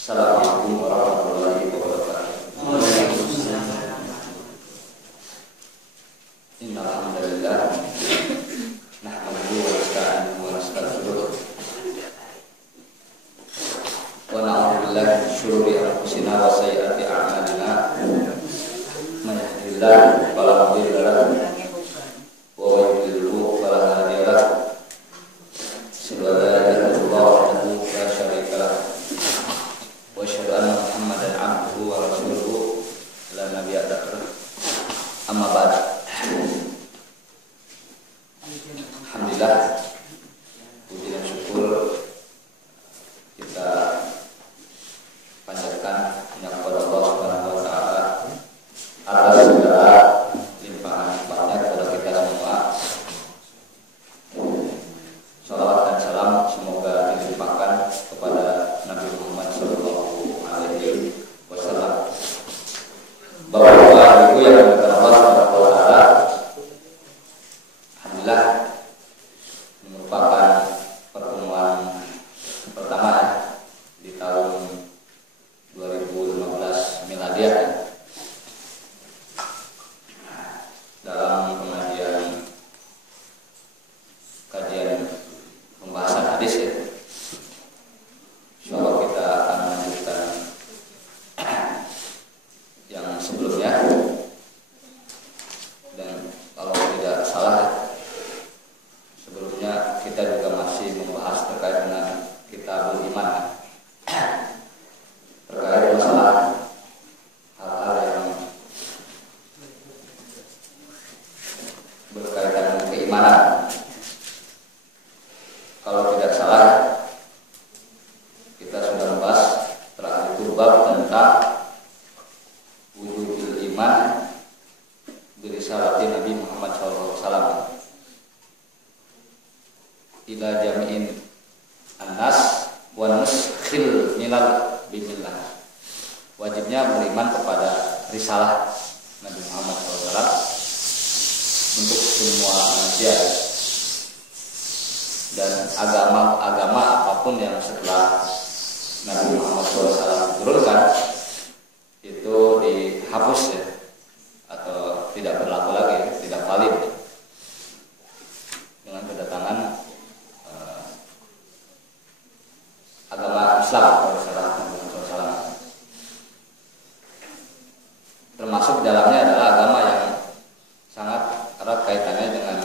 Assalamualaikum warahmatullahi wabarakatuh. Innal hamdalillah nahmaduhu wa nasta'inuhu wa nastaghfiruh wa na'udzu billahi min shururi anfusina wa sayyiati a'malina. May yahdihillahu fala mudilla lahu wa may yudlil fala hadiya lahu. Asyhadu an la ilaha illallah wahdahu la syarika lahu wa asyhadu anna Muhammadan 'abduhu wa rasuluhu la nabiyya ba'dahu. Amma ba'd. Alhamdulillah, puji dan syukur kita panjatkan hanya kepada Allah Subhanahu wa taala atas segala limpahan nikmatnya kepada kita semua. Salawat dan salam semoga dilimpahkan kepada Nabi Muhammad sallallahu alaihi wasallam. Bapak-bapak, Ibu yang dimuliakan Allah Subhanahu wa taala, alhamdulillah merupakan pertemuan pertama di tahun 2015 miladiah dalam kajian pembahasan hadis ya. Insyaallah kita akan melanjutkan yang sebelumnya, dan kalau tidak salah sebelumnya kita juga masih membahas terkait dengan Kitabul Iman, terkait masalah hal-hal yang berkaitan dengan keimanan. Kalau tidak salah kita sudah membahas terakhir itu bab tentang wujudul iman birisalati Nabi Muhammad SAW ila jami'in annas wa nuskhil milal bimillah. Wajibnya beriman kepada risalah Nabi Muhammad SAW untuk semua manusia, dan agama-agama apapun yang setelah Nabi Muhammad SAW turunkan itu dihapus ya, atau tidak berlaku lagi, tidak valid dengan kedatangan agama Islam atau risalah Nabi Muhammad SAW. Termasuk dalamnya adalah agama yang sangat erat kaitannya dengan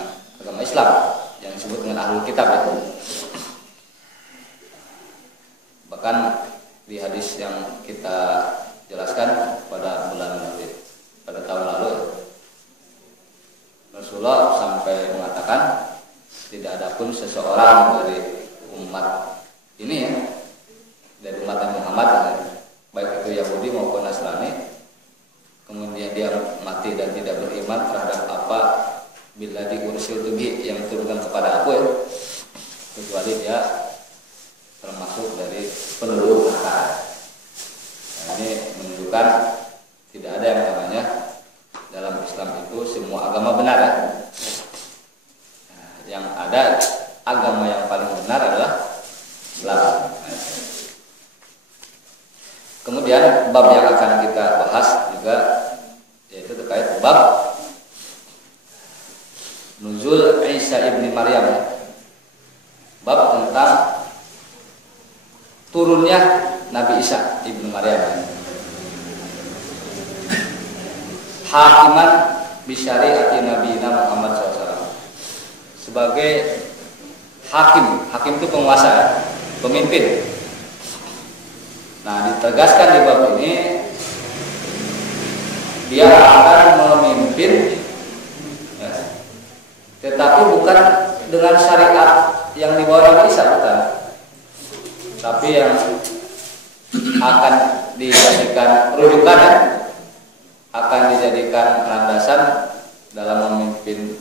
agama Islam yang disebut dengan Ahlul Kitab itu. Bahkan di hadis yang kita jelaskan pada tahun lalu, Rasulullah sampai mengatakan tidak ada pun seseorang dari umat ini ya, dari umat Nabi Muhammad, baik itu Yahudi maupun Nasrani, kemudian dia mati dan tidak beriman terhadap apa bila diursiltu bihi yang diturunkan kepada aku ya, kecuali dia termasuk dari penduduk neraka. Nah, ini menunjukkan tidak ada yang namanya dalam Islam itu semua agama benar ya. Nah, yang ada agama yang paling benar adalah Islam. Kemudian bab yang akan kita bahas juga yaitu terkait bab Nuzul Isa ibni Maryam, bab tentang turunnya Nabi Isa ibnu Maryam, hakiman bisyariati Nabi Muhammad SAW, sebagai hakim itu penguasa, pemimpin. Nah, ditegaskan di bab ini dia akan memimpin ya, tetapi bukan dengan syariat yang dibawa Nabi Isa, bukan, tapi yang akan dijadikan rujukan ya, akan dijadikan landasan dalam memimpin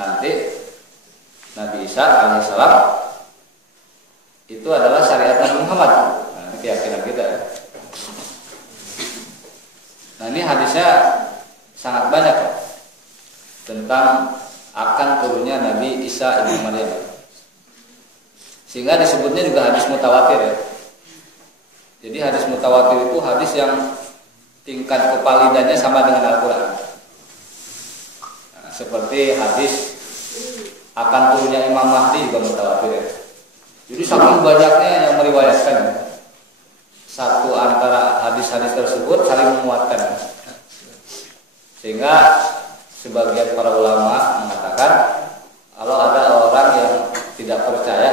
nanti Nabi Isa alaihissalam itu adalah syariat Nabi Muhammad. Nah, ini keyakinan kita ya. Nah, ini hadisnya sangat banyak ya, tentang akan turunnya Nabi Isa ibnu Maryam, sehingga disebutnya juga hadis mutawatir ya. Jadi hadis mutawatir itu hadis yang tingkat kevalidannya sama dengan Al-Quran. Nah, seperti hadis akan turunnya Imam Mahdi juga mutawatir. Jadi saking banyaknya yang meriwayatkan, satu antara hadis-hadis tersebut saling menguatkan, sehingga sebagian para ulama mengatakan kalau ada orang yang tidak percaya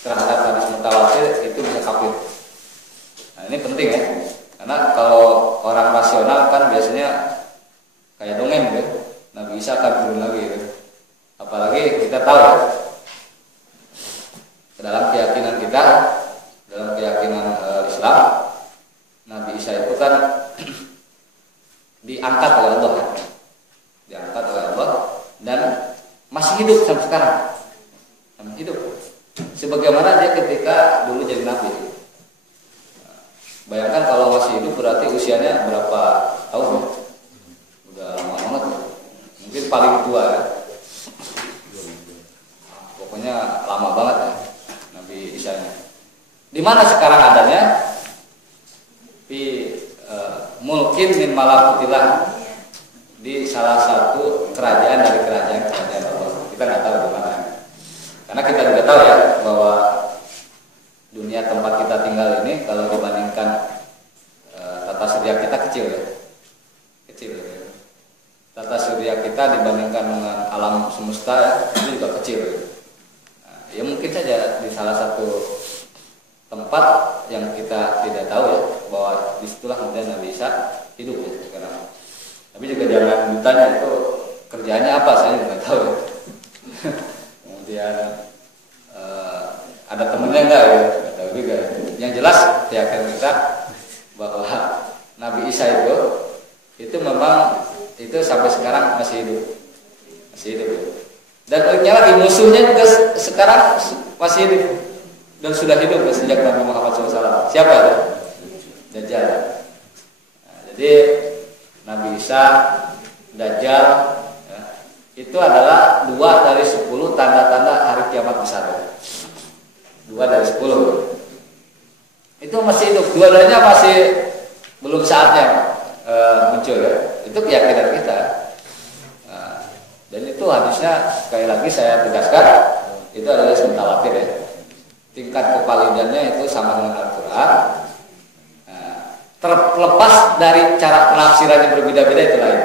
terhadap hadis mutawatir itu bisa kafir. Nah, ini penting ya, karena kalau orang rasional kan biasanya kayak dongeng gitu, Nabi Isa akan turun lagi gitu. Apalagi kita tahu ya, dalam keyakinan kita, dalam keyakinan Islam, Nabi Isa itu kan diangkat oleh Allah, diangkat oleh Allah dan masih hidup sampai sekarang, masih hidup. Sebagaimana dia ketika dulu jadi nabi. Bayangkan kalau masih hidup berarti usianya berapa tahun? Udah lama banget ya. Mungkin paling tua ya. Pokoknya lama banget ya Nabi Isa-nya. Di mana sekarang adanya? Di mulkin min malakutillah, di salah satu kerajaan dari kerajaan Allah. Kita nggak tahu di mana. Karena kita juga tahu ya bahwa dunia tempat kita tinggal ini kalau dibandingkan tata surya kita kecil ya. Kecil ya. Tata surya kita dibandingkan dengan alam semesta ya, itu juga kecil ya. Nah, ya mungkin saja di salah satu tempat yang kita tidak tahu ya, bahwa disitulah kemudian Nabi Isa hidup ya sekarang. Tapi juga jangan ditanya itu kerjaannya apa, saya juga nggak tahu ya. Kemudian ada temennya enggak ya, nggak tahu juga. Yang jelas keyakinan kita bahwa Nabi Isa itu memang itu sampai sekarang masih hidup, ya. Dan uniknya lagi musuhnya juga sekarang masih hidup dan sudah hidup sejak Nabi Muhammad SAW. Siapa itu? Dajjal. Nah, jadi Nabi Isa, Dajjal ya, itu adalah 2 dari 10 tanda-tanda hari kiamat besar. 2 dari 10 itu masih hidup, dua-duanya masih belum saatnya muncul ya. Itu keyakinan kita. Nah, dan itu hadisnya sekali lagi saya tegaskan itu adalah mutawatir ya. Tingkat kevalidannya itu sama dengan Al-Quran. Nah, terlepas dari cara penafsirannya berbeda-beda itu lain.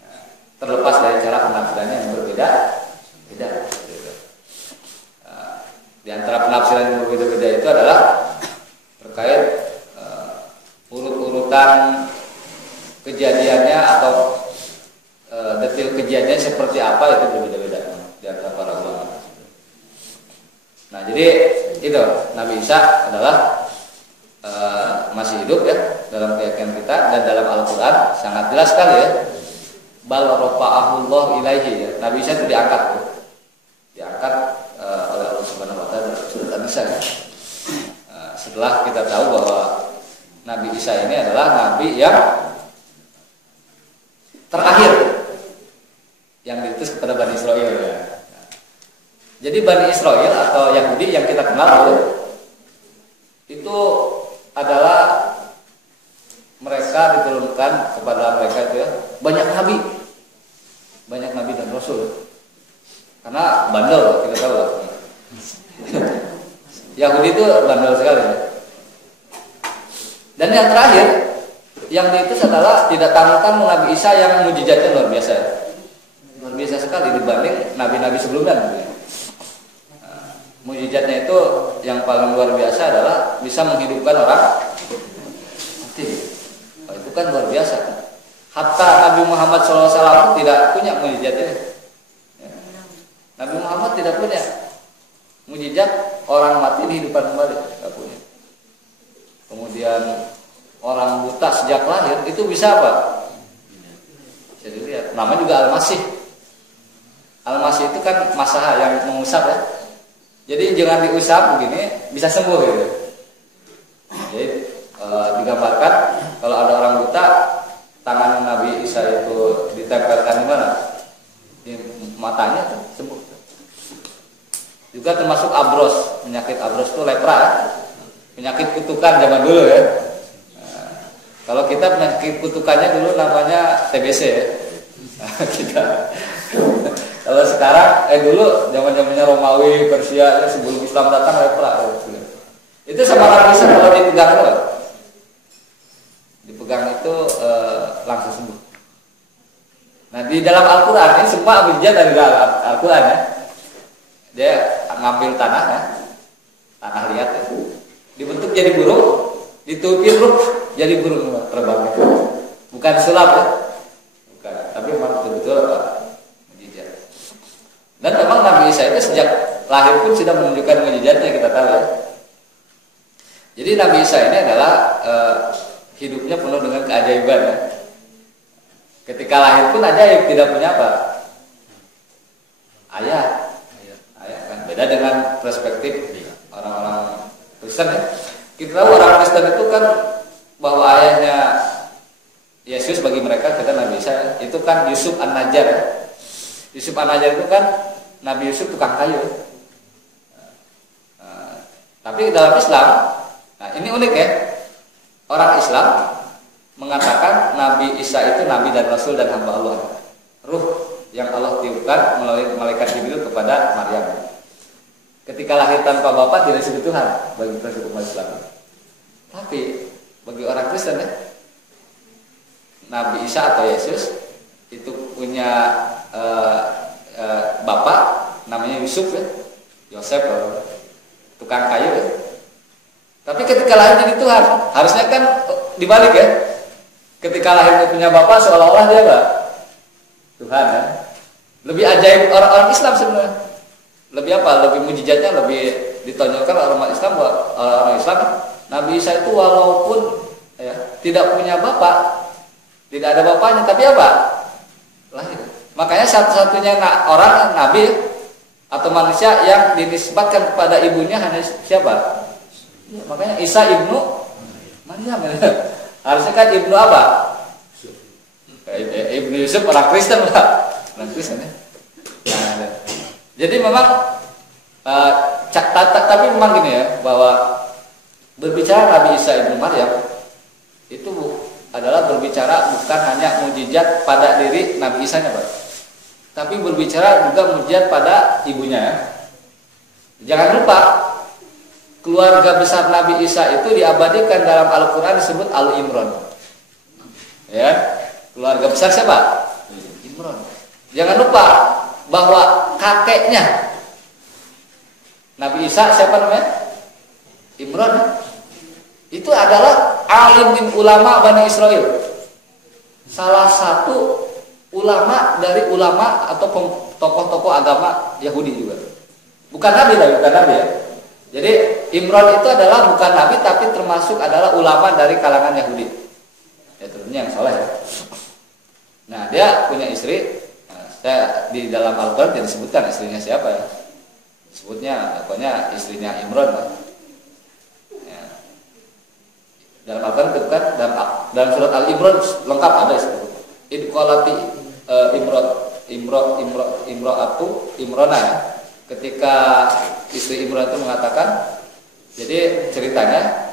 Nah, terlepas dari cara penafsirannya yang berbeda-beda. Nah, di antara penafsiran yang berbeda-beda itu adalah terkait urut-urutan kejadiannya atau detail kejadian seperti apa itu berbeda-beda di antara para ulama. Nah, jadi itu Nabi Isa adalah masih hidup ya dalam keyakinan kita, dan dalam Al-Quran sangat jelas sekali ya. Bal rafa'ahullah ilaihi ya. Nabi Isa itu diangkat oleh Allah Subhanahu wa taala, sudah Nabi Isa ya. Setelah kita tahu bahwa Nabi Isa ini adalah nabi yang terakhir yang diutus kepada Bani Israel ya. Jadi Bani Israel atau Yahudi yang kita kenal itu adalah mereka diturunkan kepada mereka itu ya banyak nabi dan rasul. Karena bandel, kita tahu lah. Yahudi itu bandel sekali ya. Dan yang terakhir yang diutus adalah tidak tanggung Nabi Isa yang mujizatnya luar biasa ya. Luar biasa sekali dibanding nabi-nabi sebelumnya gitu ya. Mujizatnya itu yang paling luar biasa adalah bisa menghidupkan orang mati. Oh, itu kan luar biasa. Hatta Nabi Muhammad SAW tidak punya mujizat ini. Nabi Muhammad tidak punya mujizat orang mati dihidupkan kembali, tidak punya. Kemudian orang buta sejak lahir itu bisa apa? Bisa dilihat. Nama juga Al-Masih. Al-Masih itu kan masaha yang mengusap ya. Jadi jangan diusap begini bisa sembuh gitu. Jadi digambarkan kalau ada orang buta, tangan Nabi Isa itu ditempelkan di mana? Di matanya tuh sembuh. Juga termasuk abros, penyakit abros itu lepra. penyakit kutukan zaman dulu ya. Kalau kita penyakit kutukannya dulu namanya TBC ya. Kita. Kalau sekarang dulu zaman-zamannya Romawi, Persia, sebelum Islam datang lepra. Itu sama orang bisa kalau dipegang itu. Dipegang itu langsung sembuh. Nah, di dalam Al-Qur'an ini semua mujizat dari Al-Qur'an ya. Dia ngambil tanah ya. Tanah liat ya. Dibentuk jadi burung, ditutupin ruh jadi burung terbang. Bukan sulap ya. Bukan, tapi memang betul-betul mujizat. Dan memang Nabi Isa itu sejak lahir pun sudah menunjukkan mujizatnya, kita tahu ya. Jadi Nabi Isa ini adalah hidupnya penuh dengan keajaiban ya. Ketika lahir pun ajaib, tidak punya apa? Ayah kan. Beda dengan perspektif orang-orang Kristen ya. Kita tahu orang Kristen itu kan bahwa ayahnya Yesus bagi mereka, kita Nabi Isa itu kan Yusuf An-Najjar ya. Yusuf An-Najjar itu kan Nabi Yusuf tukang kayu. Tapi dalam Islam, nah ini unik ya. Orang Islam mengatakan Nabi Isa itu Nabi dan Rasul dan hamba Allah. Ruh yang Allah tiupkan melalui malaikat Jibril kepada Maryam. Ketika lahir tanpa bapak tidak disebut Tuhan bagi prinsip umat Islam. Tapi bagi orang Kristen ya, Nabi Isa atau Yesus itu punya bapak namanya Yusuf ya, Yosef, tukang kayu ya. Tapi ketika lahir jadi Tuhan, harusnya kan dibalik ya. Ketika lahir punya bapak seolah-olah dia apa? Tuhan ya. Lebih ajaib orang-orang Islam sebenarnya. Lebih apa? Lebih mujizatnya lebih ditonjolkan oleh umat Islam, orang Islam. Nabi Isa itu walaupun ya, tidak punya bapak, tidak ada bapaknya, tapi apa? Lahir. Makanya satu-satunya orang nabi atau manusia yang dinisbatkan kepada ibunya hanya siapa? Ya, makanya Isa ibnu Maryam. Harusnya kan ibnu apa? Ibnu Yusuf, orang Kristen lah. Orang Kristen ya. Nah, jadi memang tapi memang gini ya, bahwa berbicara Nabi Isa ibnu Maryam itu adalah berbicara bukan hanya mujizat pada diri Nabi Isa-nya, Pak. Tapi berbicara juga mujizat pada ibunya. Jangan lupa keluarga besar Nabi Isa itu diabadikan dalam Al-Qur'an disebut Al-Imran. Ya. Keluarga besar siapa? Imran. Jangan lupa bahwa kakeknya Nabi Isa siapa namanya? Imran. Itu adalah alim min ulama Bani Israel. Salah satu ulama dari ulama atau tokoh-tokoh agama Yahudi juga. Bukan nabi ya. Jadi Imran itu adalah bukan nabi tapi termasuk adalah ulama dari kalangan Yahudi. Ya tentunya yang soleh. Nah, dia punya istri. Nah, saya di dalam Al-Qur'an tidak disebutkan istrinya siapa ya. Sebutnya pokoknya istrinya Imran lah. Dalam Al-Qur'an kan dalam surat Al-Imran lengkap ada disebut. Idqalati Imrana ya. Ketika istri Imran itu mengatakan, jadi ceritanya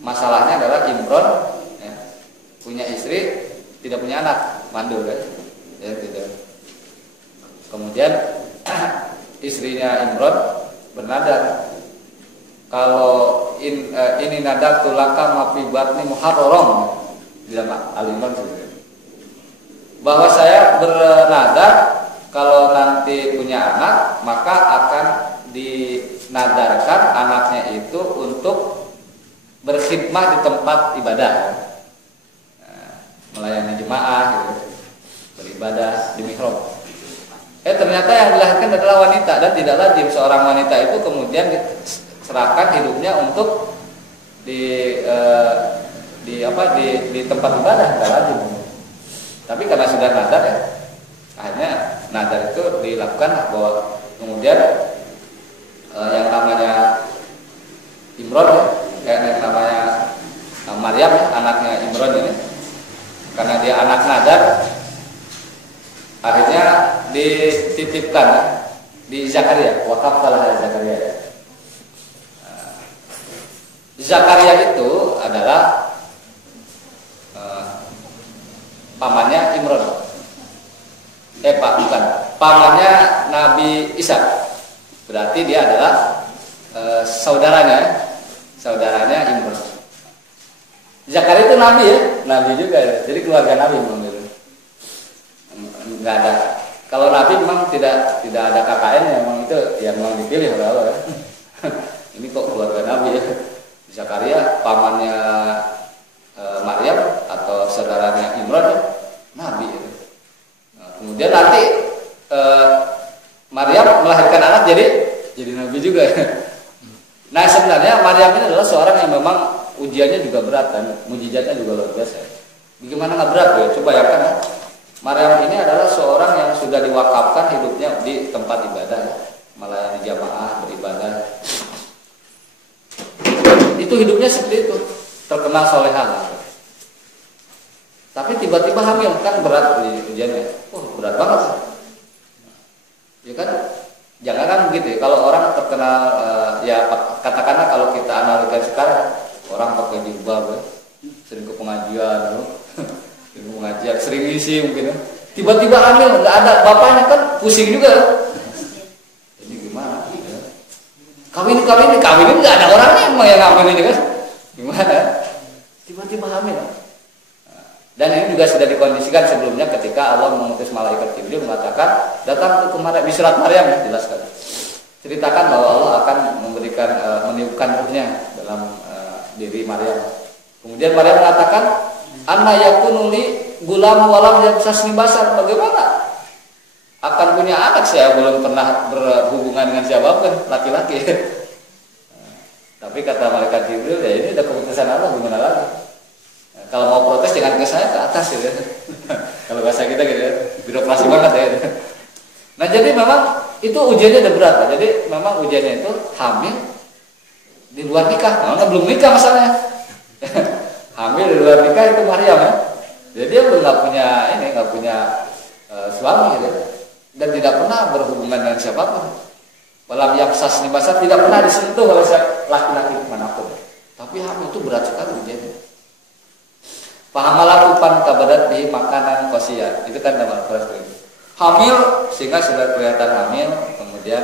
masalahnya adalah Imran ya, punya istri tidak punya anak, mandul kan. Ya, gitu. Kemudian istrinya Imran bernadar, kalau ini nadar tulaka mafi batni muharraram di dalam Al-Imran bahwa saya bernadar kalau nanti punya anak maka akan dinadarkan anaknya itu untuk berkhidmah di tempat ibadah, melayani jemaah gitu, beribadah di mihrab. Ternyata yang dilahirkan adalah wanita dan tidak lazim seorang wanita itu kemudian serahkan hidupnya untuk di tempat ibadah, tidak lazim. Tapi karena sudah nadar ya, akhirnya nadar itu dilakukan bahwa kemudian yang namanya Imran yang namanya Maryam anaknya Imran ini karena dia anak nadar akhirnya dititipkan di Zakaria, wakaf kalah Zakaria. Zakaria itu adalah pamannya Imron. Pak bukan, pamannya Nabi Isa. Berarti dia adalah saudaranya Imron. Zakaria itu nabi ya, nabi juga ya. Jadi keluarga nabi memang gitu. Enggak ada. Kalau nabi memang tidak ada KKN, memang itu yang memang dipilih oleh Allah ya. Ini kok keluarga nabi ya. Zakaria pamannya Maryam atau saudaranya Imran ya, nabi ya. Nah, kemudian nanti Maryam melahirkan anak jadi nabi juga ya. Nah sebenarnya Maryam ini adalah seorang yang memang ujiannya juga berat dan mujizatnya juga luar biasa. Bagaimana nggak berat ya? Coba ya kan. Maryam ini adalah seorang yang sudah diwakafkan hidupnya di tempat ibadah, melayani jamaah, beribadah. Itu hidupnya seperti itu, terkenal solehah. Tapi tiba-tiba hamil, kan berat ujiannya. Berat banget. Ya kan? Jangan kan begitu. Kalau orang terkenal, ya katakanlah kalau kita analogikan sekarang, orang pakai jilbab, sering ke pengajian, sering ngisi mungkin. Tiba-tiba hamil, nggak ada bapaknya kan pusing juga. Ini gimana? Kawin nggak ada orangnya emang yang hamil ini kan? Gimana? Tiba-tiba hamil. Dan ini juga sudah dikondisikan sebelumnya ketika Allah mengutus malaikat Jibril mengatakan datang ke Maryam di surat Maryam ya jelas sekali. Ceritakan bahwa Allah akan memberikan meniupkan ruhnya dalam diri Maryam. Kemudian Maryam mengatakan, "Anna yakunu li gulam walam yamsasni basar." Bagaimana akan punya anak, saya belum pernah berhubungan dengan siapapun laki-laki. Tapi kata malaikat Jibril, ya ini udah keputusan Allah, gimana lagi? Kalau mau protes jangan ke saya, ke atas ya. Kalau bahasa kita gitu ya, birokrasi banget ya. Nah jadi memang itu ujiannya udah berat. Jadi memang ujiannya itu hamil di luar nikah. Nah, belum nikah masalahnya. Hamil di luar nikah itu Maryam ya. Jadi dia belum nggak punya suami gitu. Dan tidak pernah berhubungan dengan siapapun. Walam yamsas nibasar, tidak pernah disentuh oleh laki-laki manapun. Tapi hamil itu berat sekali ujiannya. Pahamalakupan kabadat di makanan kosian. Itu kan nama Al-Quran. Hamil sehingga sudah kelihatan hamil, kemudian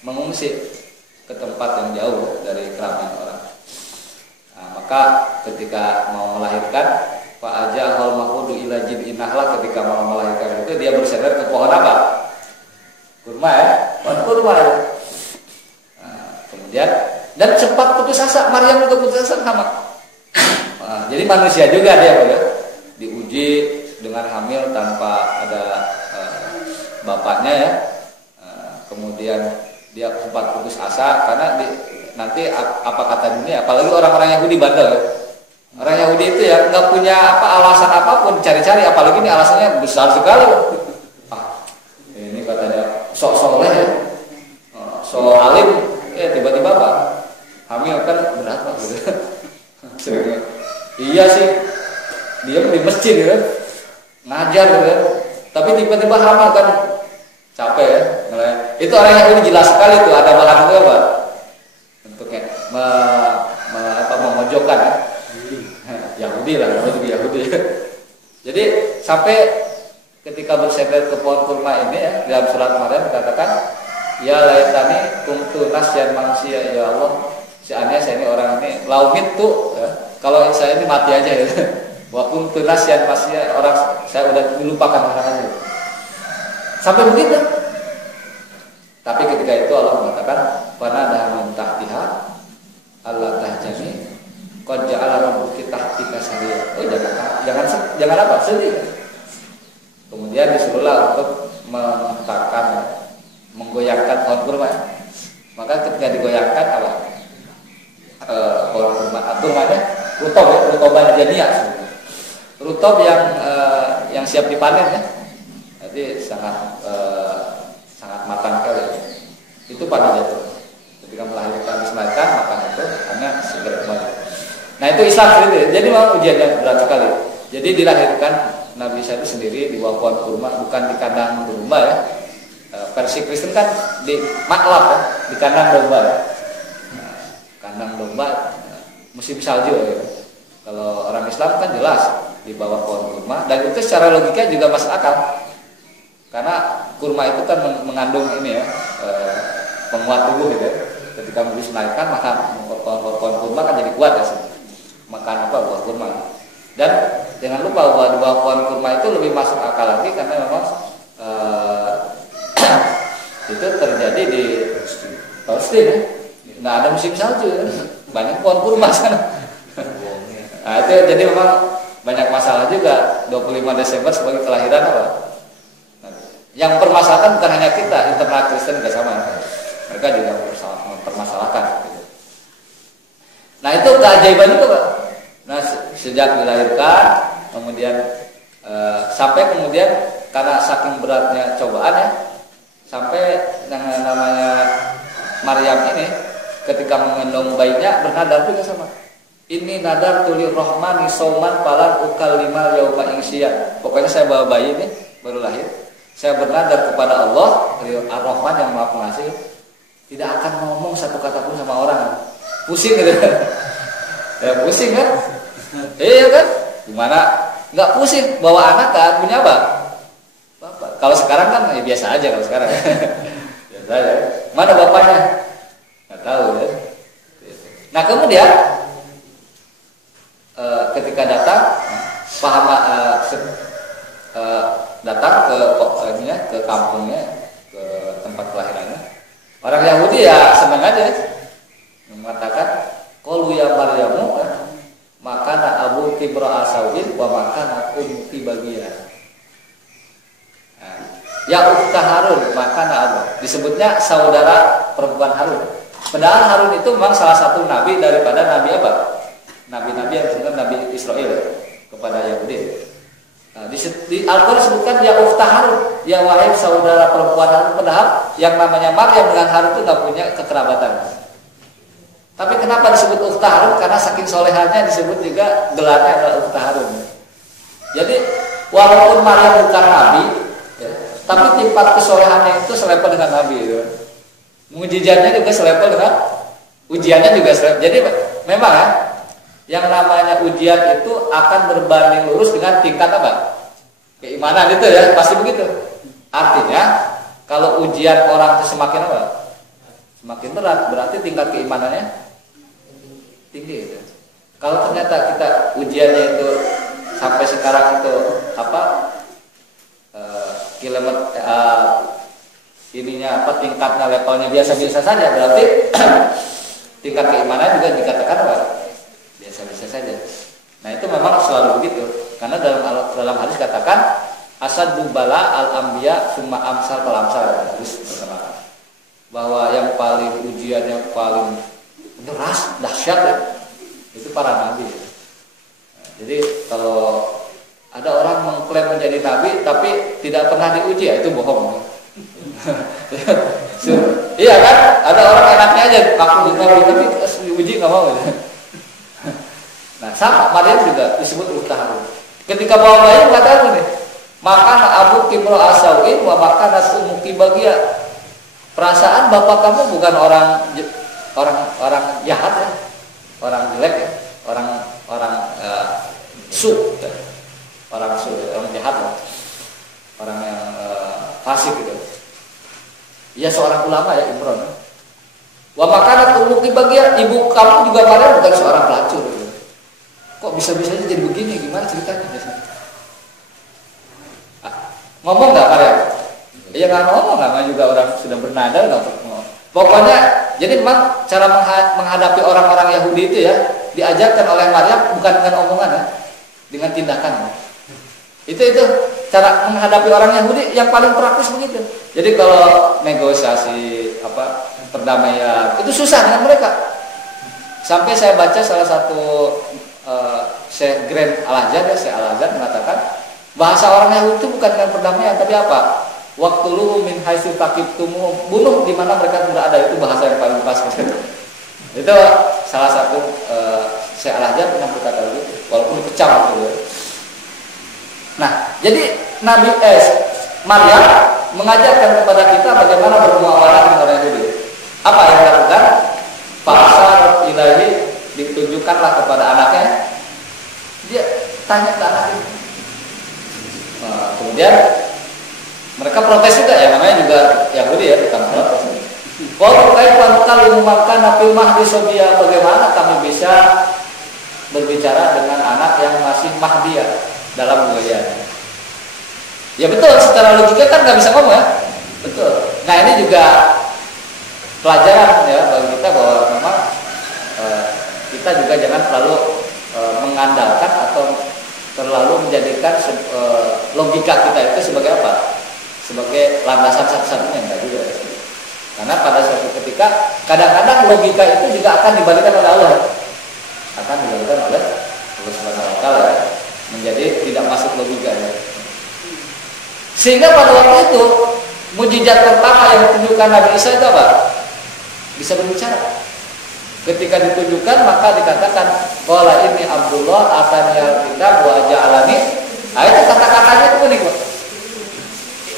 mengungsi ke tempat yang jauh dari keramaian orang. Nah, maka ketika mau melahirkan, Pak Aja hal mahudu ila jid'inahlah, ketika mau melahirkan itu dia bersandar ke pohon apa? Kurma ya, pohon kurma ya. Nah, kemudian dan cepat putus asa, Maryam juga putus asa sama. Nah, jadi manusia juga dia ya, diuji dengan hamil tanpa ada bapaknya ya. Kemudian dia sempat putus asa karena nanti apa kata dunia, apalagi orang-orang Yahudi bandel ya. Orang Yahudi itu ya nggak punya alasan apapun, cari-cari, apalagi ini alasannya besar sekali. Ini katanya sok soleh ya, sok alim, tiba-tiba apa? Hamil kan berat banget. Iya sih, dia di masjid gitu, ngajar gitu, tapi tiba-tiba hamil kan, capek ya. Itu orang yang ini jelas sekali tuh ada bahan itu apa? Untuknya memojokkan ya. Yahudi lah, namanya juga Yahudi. Jadi sampai ketika bersandar ke pohon kurma ini ya, dalam surat Maryam dikatakan, ya laitani kuntu nasyan manusia, ya Allah, seandainya saya ini orang ini laumit tuh ya. Kalau saya ini mati aja ya. Wa kuntu nasyan manusia, orang saya udah dilupakan orang aja. Sampai begitu. Tapi ketika itu Allah mengatakan, "Fanadaha min tahtiha alla tahzani qad ja'ala rabbuki tahtika sariyya." Oh jangan apa? Sedih. Kemudian disuruhlah untuk menghentakkan, menggoyangkan pohon kurma. Maka ketika digoyangkan apa? Pohon kurma aturnya rutoban jadinya. Rutob yang siap dipanen ya. Jadi sangat matang sekali. Itu pada jatuh. Ketika melahirkan makan itu hanya segera kembali. Nah itu Islam sendiri. Jadi memang ujiannya berat sekali. Jadi dilahirkan Nabi Isa itu sendiri di bawah pohon kurma, bukan di kandang domba ya. Versi Kristen kan di maklab ya, di kandang domba ya. Kandang domba musim salju ya. Kalau orang Islam kan jelas di bawah pohon kurma, dan itu secara logika juga masuk akal. Karena kurma itu kan mengandung ini ya, penguat tubuh gitu ya. Ketika mau disunahkan maka pohon kurma kan jadi kuat ya. Makan apa buah kurma. Dan jangan lupa bahwa di bawah pohon kurma itu lebih masuk akal lagi karena memang itu terjadi di Palestina ya. Nggak ada musim salju ya. Banyak pohon kurma sana. Nah, itu jadi memang banyak masalah juga 25 Desember sebagai kelahiran apa? Yang permasalahan bukan hanya kita, internal Kristen juga sama. Mereka juga mempermasalahkan. Nah itu keajaiban itu Pak. Nah sejak dilahirkan, kemudian sampai kemudian karena saking beratnya cobaan ya, sampai yang namanya Maryam ini ketika menggendong bayinya bernadar juga sama. Ini nadar tulir rohmani sauman palan ukal lima yauma insya. Pokoknya saya bawa bayi ini baru lahir. Saya bernadar kepada Allah, Ar-Rahman yang Maha Pengasih, tidak akan ngomong satu kata pun sama orang. Pusing gitu. Ya pusing kan? Iya kan? Gimana? Nggak pusing bawa anak kan punya apa? Bapak. Kalau sekarang kan ya biasa aja kalau sekarang. Biasa aja. Mana bapaknya? Nggak tahu ya. Nah kemudian ketika datang paham datang ke kampungnya, ke tempat kelahirannya, orang Yahudi ya senang aja mengatakan qalu ya Maryamu makana abu kibra asawin wa makana ummuki bagian. Ya ukhta Harun makana abu, disebutnya saudara perempuan Harun. Padahal Harun itu memang salah satu nabi daripada nabi apa? Nabi-nabi yang disebutkan Nabi Israel kepada Yahudi. Nah, di Al-Quran disebutkan ya ukhta Harun, ya wahai saudara perempuan Harun. Padahal yang namanya Maryam dengan Harun itu nggak punya kekerabatan. Tapi kenapa disebut ukhta Harun? Karena saking solehannya disebut juga gelarnya adalah ukhta Harun. Jadi walaupun Maryam bukan nabi, ya, tapi tingkat kesolehannya itu selevel dengan nabi. Gitu. Mujizatnya juga selevel dengan ujiannya juga selevel. Jadi memang ya. Yang namanya ujian itu akan berbanding lurus dengan tingkat apa? Keimanan itu ya, pasti begitu. Artinya, kalau ujian orang itu semakin apa? Semakin berat, berarti tingkat keimanannya tinggi gitu. Kalau ternyata kita ujiannya itu sampai sekarang itu apa? Ininya apa? Tingkatnya levelnya biasa-biasa saja, berarti tingkat keimanan juga dikatakan apa? Biasa-biasa saja. Nah itu memang selalu begitu. Karena dalam hadis katakan asaddu bala al-anbiya summa amsal fal amsal. Hadis pertama. Bahwa yang paling ujian yang paling deras, dahsyat ya, itu para nabi. Nah, jadi kalau ada orang mengklaim menjadi nabi tapi tidak pernah diuji, ya itu bohong. Iya kan? Ada orang enaknya aja aku jadi nabi tapi diuji nggak mau. Nah, sama Maryam juga disebut ukhta Harun. Ketika bawa bayi mengatakan nih, makan abu kibro asawin wa makan ummuki bagia. Perasaan bapak kamu bukan orang jahat ya, orang jelek ya, orang su, orang jahat ya, orang yang fasik gitu. Ia seorang ulama ya Imron. Wa makan ummuki bagia, ibu kamu juga Maryam bukan seorang pelacur. Gitu. Kok bisa-bisanya jadi begini? Gimana ceritanya? Ngomong nggak Maryam? Iya nggak ngomong, namanya juga orang sudah bernada nggak ngomong. Pokoknya jadi memang cara menghadapi orang-orang Yahudi itu ya diajarkan oleh Maryam bukan dengan omongan ya, dengan tindakan. Itu cara menghadapi orang Yahudi yang paling praktis begitu. Jadi kalau negosiasi apa perdamaian itu susah dengan mereka. Sampai saya baca salah satu Syekh Grand Al-Azhar ya, Syekh Al-Azhar mengatakan bahasa orang Yahudi itu bukan dengan perdamaian tapi apa? Waqtuluhu min haitsu taqibtumu, bunuh di mana mereka tidak ada, itu bahasa yang paling pas. Itu salah satu Syekh Al-Azhar pernah berkata begitu, walaupun dikecam gitu. Nah, jadi Nabi Maryam mengajarkan kepada kita bagaimana bermuamalah dengan orang Yahudi. Apa yang dilakukan? Fa'asar ilahi ditunjukkanlah kepada anaknya. Dia tanya ke anak itu. Nah, kemudian mereka protes juga ya, namanya juga Yahudi ya, bukan protes. Kalau kalau makan nabi mahdi sobia, bagaimana kami bisa berbicara dengan anak yang masih mahdi ya dalam budaya? Ya betul, secara logika kan nggak bisa ngomong ya, betul. Nah ini juga pelajaran ya bagi kita bahwa memang kita juga jangan terlalu mengandalkan atau terlalu menjadikan logika kita itu sebagai apa? Sebagai landasan satu-satunya, enggak juga. Karena pada suatu ketika kadang-kadang logika itu juga akan dibalikan oleh Allah. Akan dibalikan oleh Allah Subhanahu wa taala menjadi tidak masuk logika ya. Sehingga pada waktu itu mukjizat pertama yang ditunjukkan Nabi Isa itu apa? Bisa berbicara. Ketika ditunjukkan maka dikatakan qala inni Abdullah atani al-kitab wa ja'alani. Nah itu kata-katanya itu unik, Pak.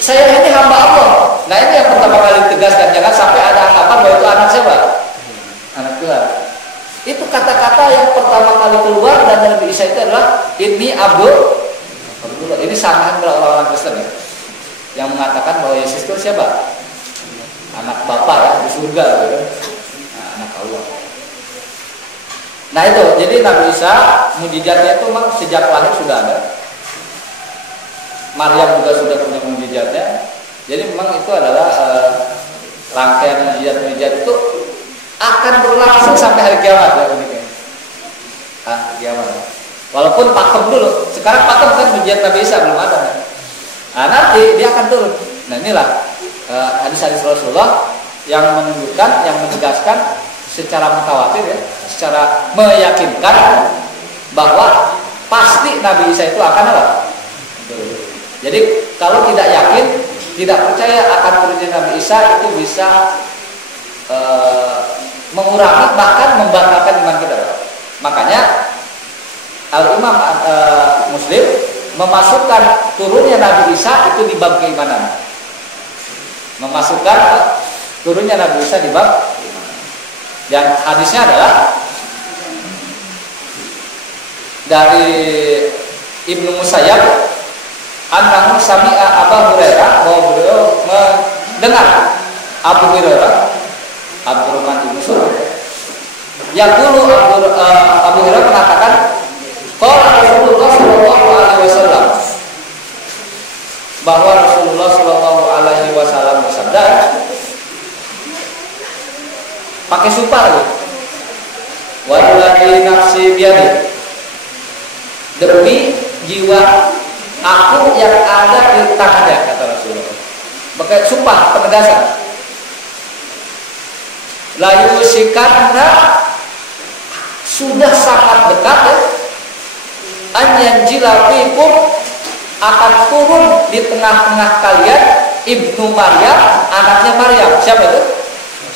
Saya ini hamba Allah. Nah ini yang pertama kali ditegaskan, jangan sampai ada anggapan bahwa itu anak siapa? Anak Tuhan. Itu kata-kata yang pertama kali keluar dan Nabi Isa itu adalah ini Abdullah. Ini sanggahan para orang-orang Kristen ya, yang mengatakan bahwa Yesus itu siapa? Anak Bapa ya di surga gitu. Nah, anak Allah. Nah itu, jadi Nabi Isa mukjizatnya itu memang sejak lahir sudah ada. Maryam juga sudah punya mukjizatnya. Jadi memang itu adalah rangkaian mukjizat itu akan berlangsung sampai hari kiamat ya uniknya. Kiamat. Walaupun pakem dulu. Sekarang pakem kan mukjizat Nabi Isa belum ada. Nah nanti dia akan turun. Nah inilah hadis-hadis Rasulullah yang menunjukkan, yang menegaskan secara mutawatir ya, secara meyakinkan bahwa pasti Nabi Isa itu akan apa? Jadi kalau tidak yakin, tidak percaya akan turunnya Nabi Isa, itu bisa mengurangi bahkan membatalkan iman kita. Makanya Al-Imam Muslim memasukkan turunnya Nabi Isa itu di bab keimanan. Memasukkan turunnya Nabi Isa di bab keimanan. Dan hadisnya adalah dari Ibnu Musayyab annahu sami'a Abu Hurairah, bahwa beliau mendengar Abu Hurairah, Abdurrahman bin Sulaiman, yaqulu Abu Hurairah mengatakan qala Rasulullah sallallahu alaihi wasallam, bahwa Rasulullah sallallahu alaihi wasallam bersabda, pakai sumpah lagi, wallahi nafsi biyadi, demi jiwa aku yang ada di tangannya, kata Rasulullah. Pakai sumpah penegasan. Layu sikarna, sudah sangat dekat ya. Anyan jilafikum, akan turun di tengah-tengah kalian Ibnu Maryam, anaknya Maryam. Siapa itu?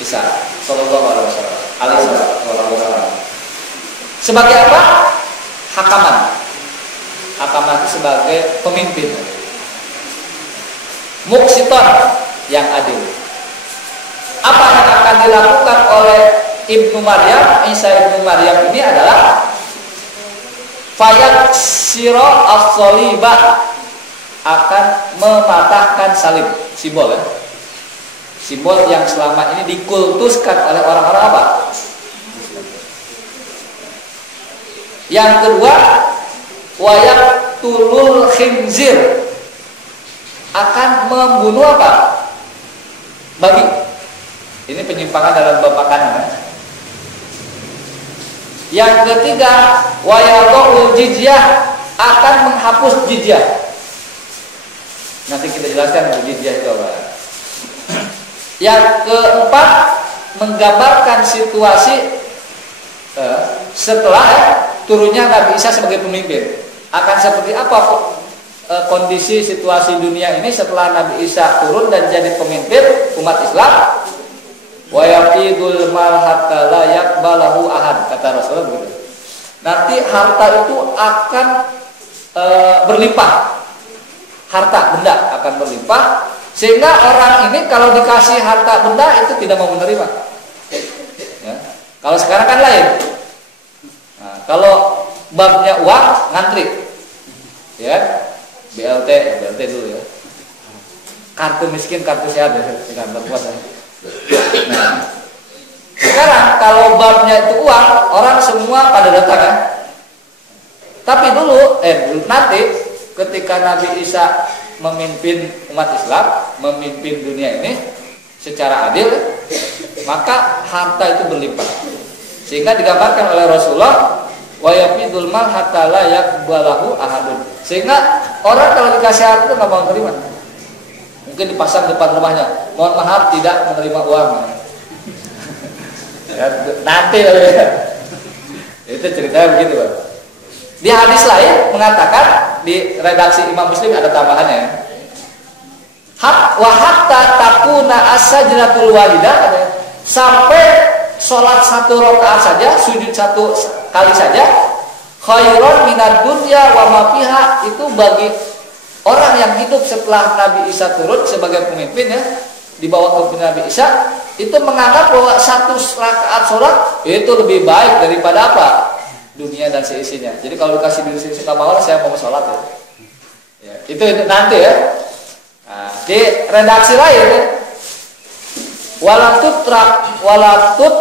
Isa sallallahu alaihi wasallam. Sebagai apa? Hakaman. Hakaman itu sebagai pemimpin. Muqsiton, yang adil. Apa yang akan dilakukan oleh Ibnu Maryam, Isa Ibnu Maryam ini adalah fayat siro as-solibah, akan mematahkan salib, simbol ya. Simbol yang selama ini dikultuskan oleh orang-orang apa? Yang kedua, wayak tulul khinzir, akan membunuh apa? Babi. Ini penyimpangan dalam bab makanan ya. Yang ketiga, wayaqul jizyah, akan menghapus jizyah. Nanti kita jelaskan jizyah itu apa. Yang keempat, menggambarkan situasi setelah turunnya Nabi Isa sebagai pemimpin. Akan seperti apa kondisi situasi dunia ini setelah Nabi Isa turun dan jadi pemimpin umat Islam. Wa yaqidul mal hatta la yaqbalahu ahad, kata Rasulullah begitu. Nanti harta itu akan berlimpah. Harta benda akan berlimpah sehingga orang ini kalau dikasih harta benda itu tidak mau menerima. Ya. Kalau sekarang kan lain. kalau babnya uang ngantri, ya BLT dulu ya. Kartu miskin, kartu sehat ya, kantor kuat ya. Nah, sekarang kalau babnya itu uang, orang semua pada datang ya. Tapi dulu nanti ketika Nabi Isa memimpin umat Islam, memimpin dunia ini secara adil, maka harta itu berlimpah. Sehingga digambarkan oleh Rasulullah, wa yafidul mal hatta la yaqbalahu ahadun. Sehingga orang kalau dikasih harta itu enggak mau terima. Mungkin dipasang depan rumahnya, mohon maaf tidak menerima uang. Ya, nanti ya. Itu ceritanya begitu, Pak. Di hadis lain mengatakan di redaksi Imam Muslim ada tambahannya. Wa hatta takuna as-sajdatul wahidah, sampai sholat 1 rakaat saja, sujud 1 kali saja, khairon minad dunya wa ma fiha, itu bagi orang yang hidup setelah Nabi Isa turun sebagai pemimpin ya, di bawah kepemimpinan Nabi Isa, itu menganggap bahwa 1 rakaat sholat itu lebih baik daripada apa? Dunia dan seisinya. Jadi kalau dikasih dunia seisi nggak mau, saya mau sholat ya. Ya, itu nanti ya. Nah, di redaksi lain ya, walatut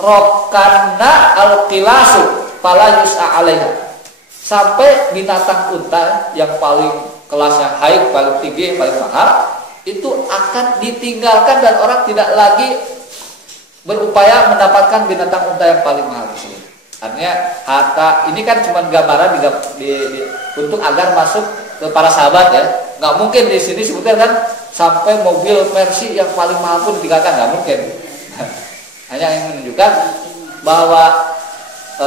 rokana al-qilasu fala yus'a 'alaiha. Sampai binatang unta yang paling kelasnya high, paling tinggi, paling mahal, itu akan ditinggalkan dan orang tidak lagi berupaya mendapatkan binatang unta yang paling mahal tersebut. Artinya harta ini kan cuma gambaran untuk agar masuk ke para sahabat ya. Nggak mungkin di sini sebutkan kan sampai mobil Mercy yang paling mahal pun ditinggalkan, nggak mungkin. Hanya ingin menunjukkan bahwa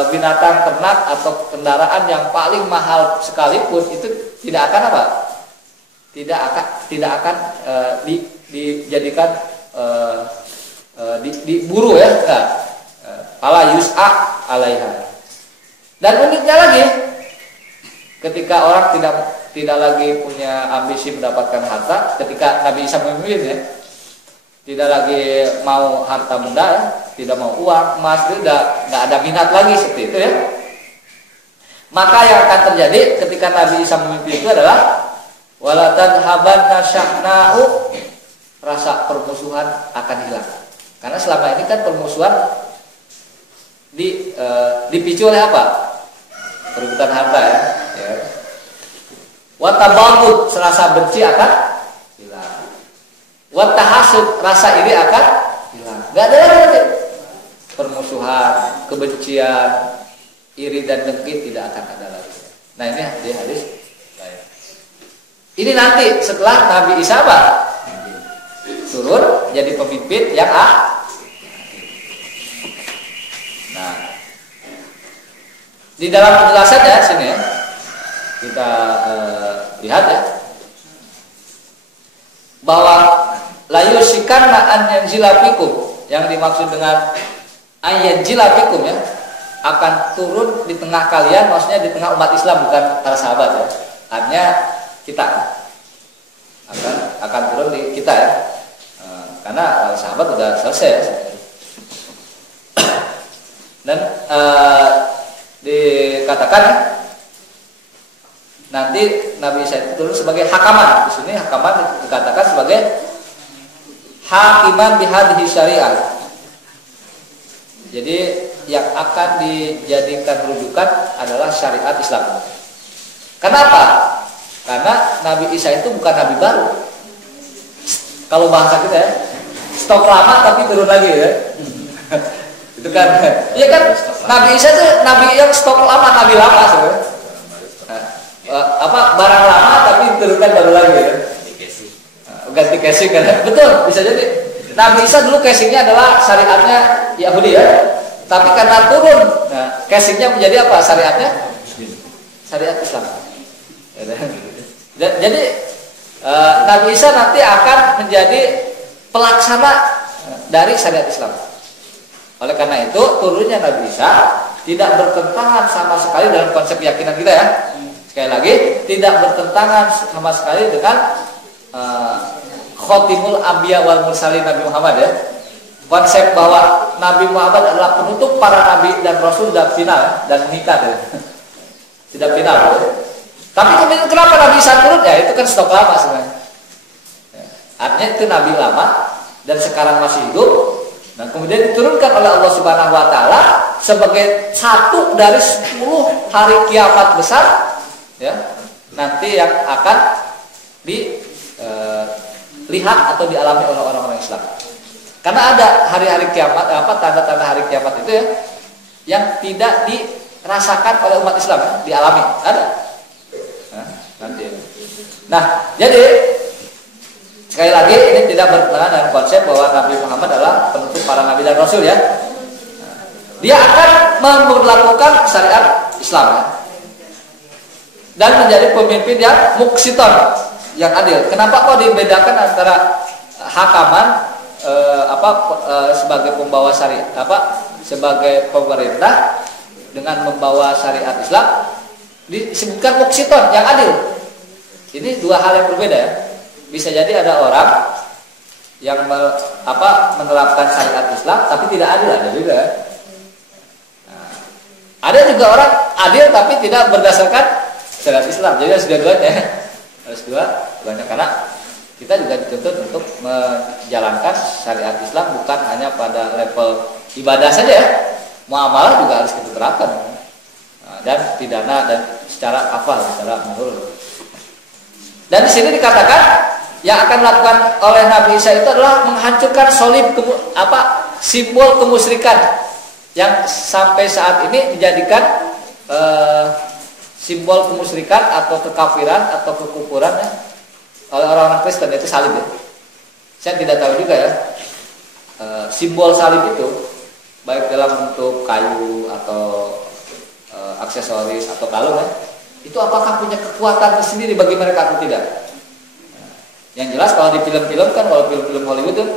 binatang ternak atau kendaraan yang paling mahal sekalipun itu tidak akan apa? Tidak akan dijadikan diburu ya, enggak. Fala yus'a 'alaiha. Dan uniknya lagi, ketika orang tidak lagi punya ambisi mendapatkan harta, ketika Nabi Isa memimpin ya, tidak lagi mau harta benda ya, tidak mau uang, emas, itu udah nggak ada minat lagi seperti itu ya. Maka yang akan terjadi ketika Nabi Isa memimpin itu adalah walatan habanna syahnahu, rasa permusuhan akan hilang. Karena selama ini kan permusuhan dipicu oleh apa? Perebutan harta ya. Watabagud, rasa benci akan hilang. Watahasud, rasa iri akan hilang. Gak ada lagi permusuhan, kebencian, iri dan dengki tidak akan ada lagi. Nah ini di hadis lain. Ini nanti setelah Nabi Isa turun jadi pemimpin yang Nah, di dalam penjelasannya sini ya, kita lihat ya, bahwa layusikan an yanzilafikum, yang dimaksud dengan ayanzilafikum ya, akan turun di tengah kalian, maksudnya di tengah umat Islam, bukan para sahabat ya. Artinya kita akan turun di kita ya, karena sahabat udah selesai ya. Dan dikatakan nanti Nabi Isa itu turun sebagai hakaman. Di sini hakaman dikatakan sebagai hakiman bihadhihi syariah. Jadi yang akan dijadikan rujukan adalah syariat Islam. Kenapa? Karena Nabi Isa itu bukan nabi baru. Kalau bahasa kita ya, stok lama tapi turun lagi ya. Itu kan, iya kan, Nabi Isa itu nabi yang stok lama, nabi lama sebenarnya. Barang lama tapi turunkan baru lagi ya. Ganti casing kan, betul, bisa jadi. Nabi Isa dulu casingnya adalah syariatnya Yahudi ya, tapi karena turun, nah, casingnya menjadi apa? Syariatnya syariat Islam. Jadi Nabi Isa nanti akan menjadi pelaksana dari syariat Islam. Oleh karena itu turunnya Nabi Isa tidak bertentangan sama sekali dalam konsep keyakinan kita ya. Sekali lagi, tidak bertentangan sama sekali dengan Khotimul Anbiya wal Mursalin Nabi Muhammad ya. konsep bahwa Nabi Muhammad adalah penutup para nabi dan rasul dan final dan mengikat ya. Tidak final. Tapi kemudian kenapa Nabi Isa turun? Ya itu kan stok lama sebenarnya. Ya, artinya itu Nabi lama dan sekarang masih hidup. Nah kemudian diturunkan oleh Allah Subhanahu Wa Taala sebagai satu dari 10 hari kiamat besar, ya nanti yang akan dilihat atau dialami oleh orang-orang Islam. Karena ada hari-hari kiamat, tanda-tanda hari kiamat itu ya, yang tidak dirasakan oleh umat Islam, ya, dialami, ada. Nanti. Nah, jadi sekali lagi ini tidak bertentangan dengan konsep bahwa Nabi Muhammad adalah penutup para nabi dan rasul ya. Dia akan memperlakukan syariat Islam ya. Dan menjadi pemimpin yang muqsiton, yang adil. Kenapa kok dibedakan antara hakaman sebagai pembawa syariat sebagai pemerintah dengan membawa syariat Islam disebutkan muqsiton yang adil. Ini dua hal yang berbeda ya. Bisa jadi ada orang yang menerapkan syariat Islam tapi tidak adil, ada juga. Nah, ada juga orang adil tapi tidak berdasarkan syariat Islam. Jadi harus dua-duanya. Harus dua-duanya karena kita juga dituntut untuk menjalankan syariat Islam bukan hanya pada level ibadah saja ya. Muamalah juga harus kita terapkan. Nah, dan pidana dan secara kafal, secara menurut. Dan di sini dikatakan yang akan dilakukan oleh Nabi Isa itu adalah menghancurkan solib simbol kemusyrikan yang sampai saat ini dijadikan simbol kemusyrikan atau kekafiran atau kekufuran ya, oleh orang-orang Kristen, yaitu salib ya. Saya tidak tahu juga ya simbol salib itu baik dalam bentuk kayu atau aksesoris atau kalung ya, itu apakah punya kekuatan tersendiri bagi mereka atau tidak? Yang jelas kalau di film-film kan, kalau film-film Hollywood tuh,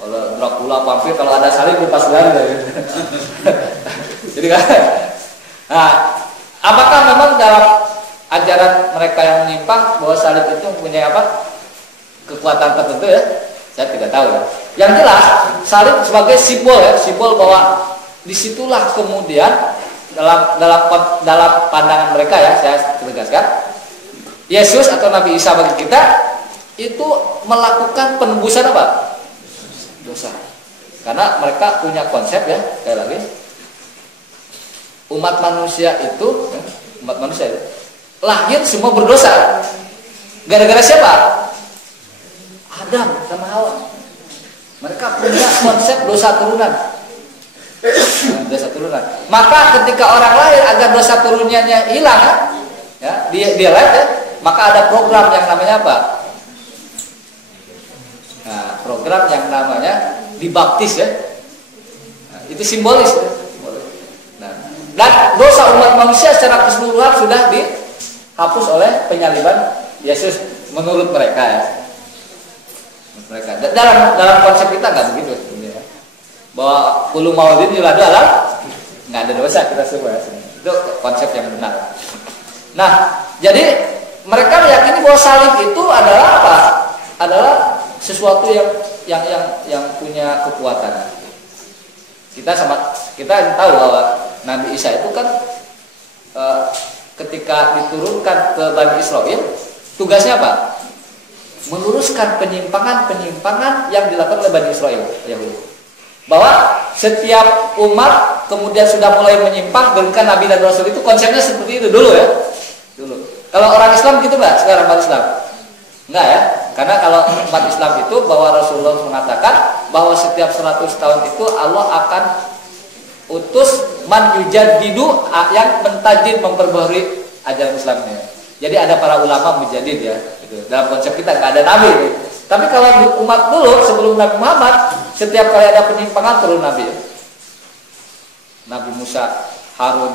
kalau Dracula, vampir, kalau ada salib itu pas banget. Jadi kan, nah, apakah memang dalam ajaran mereka yang menyimpang bahwa salib itu mempunyai kekuatan tertentu ya? Saya tidak tahu ya. Yang jelas salib sebagai simbol ya, simbol bahwa disitulah kemudian dalam pandangan mereka ya, saya tegaskan, Yesus atau Nabi Isa bagi kita itu melakukan penebusan dosa. Karena mereka punya konsep ya, sekali lagi, umat manusia itu lahir semua berdosa. Gara-gara siapa? Adam sama Hawa. Mereka punya konsep dosa turunan. Dosa turunan. Maka ketika orang lahir agar dosa turunannya hilang ya, dia lahir ya, maka ada program yang namanya Nah, program yang namanya dibaptis ya. Nah, itu simbolis ya. Nah, dan dosa umat manusia secara keseluruhan sudah dihapus oleh penyaliban Yesus menurut mereka ya. Mereka dalam konsep kita nggak begitu sebenarnya. Bahwa kullu maulidin yuladu ala nggak ada dosa kita semua ya. Itu konsep yang benar. Nah, jadi mereka meyakini bahwa salib itu adalah adalah sesuatu yang punya kekuatan. Kita tahu bahwa Nabi Isa itu kan ketika diturunkan ke Bani Israel, tugasnya apa? Meluruskan penyimpangan yang dilakukan oleh Bani Israel Yahudi. Bahwa setiap umat kemudian sudah mulai menyimpang dengan Nabi dan Rasul itu konsepnya seperti itu dulu ya. Dulu. Kalau orang Islam gitu Mbak, sekarang umat Islam? Enggak ya. Karena kalau umat Islam itu bahwa Rasulullah mengatakan bahwa setiap 100 tahun itu Allah akan utus man yujaddidu yang mentajdid memperbaharui ajaran Islamnya. Jadi ada para ulama mujaddid ya. Gitu. Dalam konsep kita nggak ada nabi. Tapi kalau umat dulu sebelum Nabi Muhammad, setiap kali ada penyimpangan turun nabi. Nabi Musa, Harun,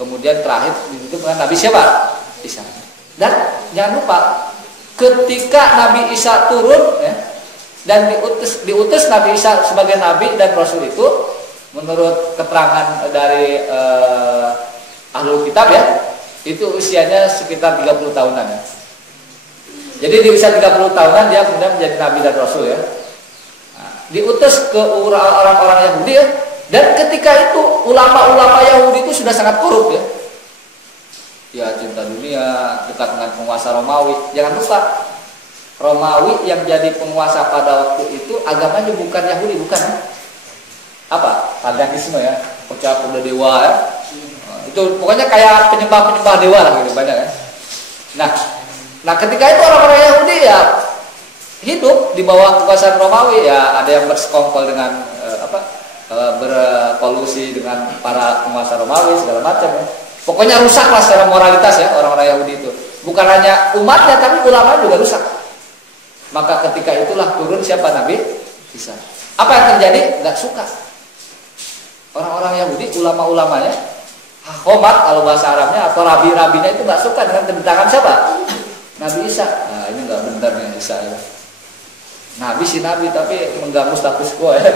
kemudian terakhir itu dengan Nabi siapa? Isa. Dan jangan lupa ketika Nabi Isa turun ya, dan diutus Nabi Isa sebagai nabi dan rasul itu menurut keterangan dari Ahlul Kitab ya, itu usianya sekitar 30 tahunan ya. Jadi di usia 30 tahunan dia kemudian menjadi nabi dan rasul ya. Nah, diutus ke orang-orang Yahudi ya. Dan ketika itu ulama-ulama Yahudi itu sudah sangat korup ya. Ya cinta dunia, dekat dengan penguasa Romawi. Jangan lupa Romawi yang jadi penguasa pada waktu itu agamanya bukan Yahudi, bukan apa? Paganisme ya, percaya pada dewa ya. Itu pokoknya kayak penyembah-penyembah dewa lah gitu banyak ya. Nah ketika itu orang-orang Yahudi ya hidup di bawah kekuasaan Romawi ya, ada yang bersekongkol dengan berkolusi dengan para penguasa Romawi segala macam ya. Pokoknya rusaklah secara moralitas ya orang-orang Yahudi itu. Bukan hanya umatnya tapi ulama juga rusak. Maka ketika itulah turun siapa Nabi Isa. Apa yang terjadi? Gak suka. Orang-orang Yahudi, ulama-ulamanya, hakomat kalau bahasa Arabnya atau rabi-rabinya itu gak suka dengan kedatangan siapa? Nabi Isa. Nah ini gak benar nih Isa ya. Nabi si Nabi tapi mengganggu status quo ya.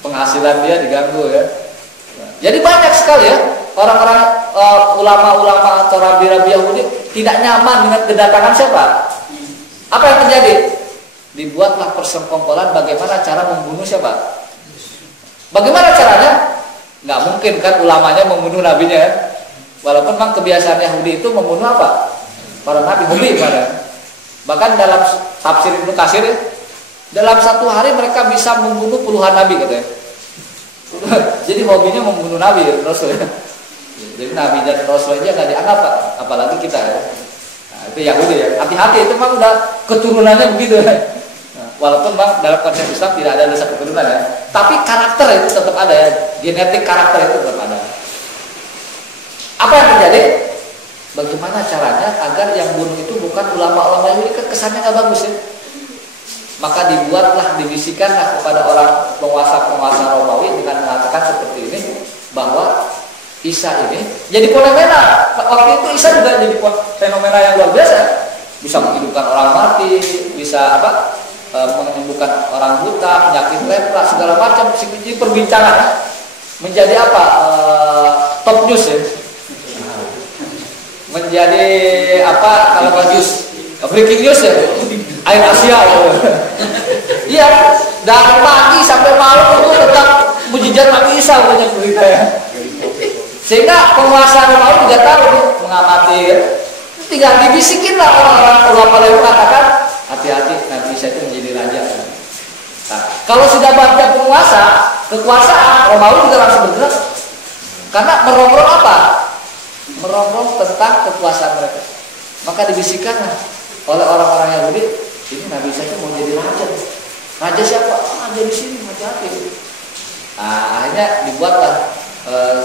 Penghasilan dia diganggu ya. Jadi banyak sekali ya orang-orang ulama-ulama atau rabi-rabi Yahudi tidak nyaman dengan kedatangan siapa? Apa yang terjadi? Dibuatlah persekongkolan bagaimana cara membunuh siapa? Bagaimana caranya? Nggak mungkin kan ulamanya membunuh nabinya ya. Walaupun memang kebiasaan Yahudi itu membunuh apa? Para nabi, hobi pada. Bahkan dalam tafsir Ibnu Katsir ya, dalam satu hari mereka bisa membunuh puluhan nabi katanya. Jadi hobinya membunuh nabi ya, Rasul ya. Jadi nabi dan Rasul aja nggak dianggap, apalagi kita ya. Nah, itu Yahudi ya. Hati-hati itu memang udah keturunannya begitu ya. Nah, walaupun memang dalam konsep Islam tidak ada dosa keturunan ya. Tapi karakter itu tetap ada ya. Genetik karakter itu tetap ada. Apa yang terjadi? Bagaimana caranya agar yang bunuh itu bukan ulama-ulama Yahudi, kan kesannya nggak bagus ya. Maka dibuatlah, dibisikanlah kepada orang penguasa-penguasa Romawi dengan mengatakan seperti ini, bahwa Isa ini jadi fenomena. Waktu itu Isa juga jadi fenomena yang luar biasa. Bisa menghidupkan orang mati, bisa menyembuhkan orang buta, penyakit lepra, segala macam. Jadi perbincangan menjadi top news ya. Menjadi kalau news, breaking news ya. Air Asia gitu. Iya, dari pagi sampai malam itu tentang mujizat Nabi Isa banyak berita ya. Sehingga penguasa Romawi juga tahu nih, mengamati ya. Tinggal dibisikin lah orang-orang ulama lain mengatakan hati-hati Nabi Isa itu menjadi raja. Nah, kalau sudah banyak penguasa, kekuasaan Romawi juga langsung bergerak. Karena merongrong apa? Merongrong tentang kekuasaan mereka. Maka dibisikkan oleh orang-orang Yahudi, ini Nabi Isa itu mau jadi raja. Raja siapa? Raja di sini, hati-hati. Nah, akhirnya dibuatlah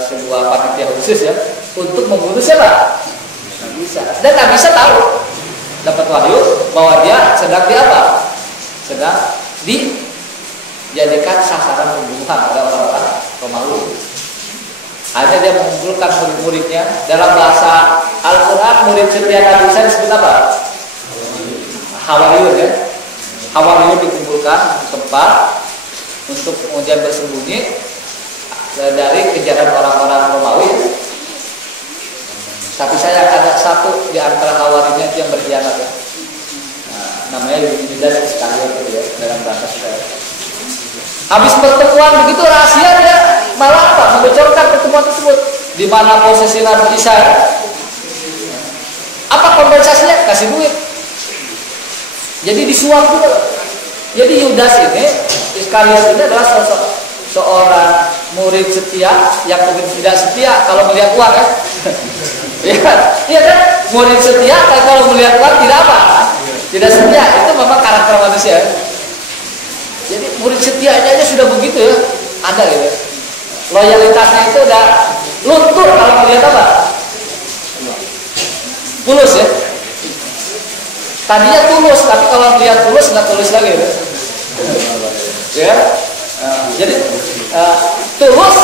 sebuah panitia khusus ya untuk membunuh siapa? Nabi Isa. Dan Nabi Isa tahu, dapat wahyu bahwa dia sedang sedang dijadikan sasaran pembunuhan oleh orang-orang Romawi. Akhirnya dia mengumpulkan murid-muridnya. Dalam bahasa Al-Quran, murid setia Nabi Isa disebut apa? Hawariyun ya. Hawariyun dikumpulkan di tempat untuk kemudian bersembunyi dari kejaran orang-orang Romawi. Tapi saya ada satu di antara Hawariyun yang berkhianat ya. Nah, namanya Yudas Iskariot ya dalam bahasa kita. Habis pertemuan begitu rahasia dia malah membocorkan pertemuan tersebut. Di mana posisi Nabi Isa ya? Apa kompensasinya? Kasih duit. Jadi disuap juga. Jadi Yudas ini, Iskariot ini adalah seorang murid setia yang mungkin tidak setia kalau melihat uang kan? Iya kan? Murid setia kalau melihat uang tidak apa? Tidak setia. Itu memang karakter manusia. Jadi murid setianya aja sudah begitu ya, ada gitu. Loyalitasnya itu udah luntur kalau melihat apa? Tulus ya. Tadinya tulus, tapi kalau melihat tulus nggak tulus lagi ya. Jadi tulus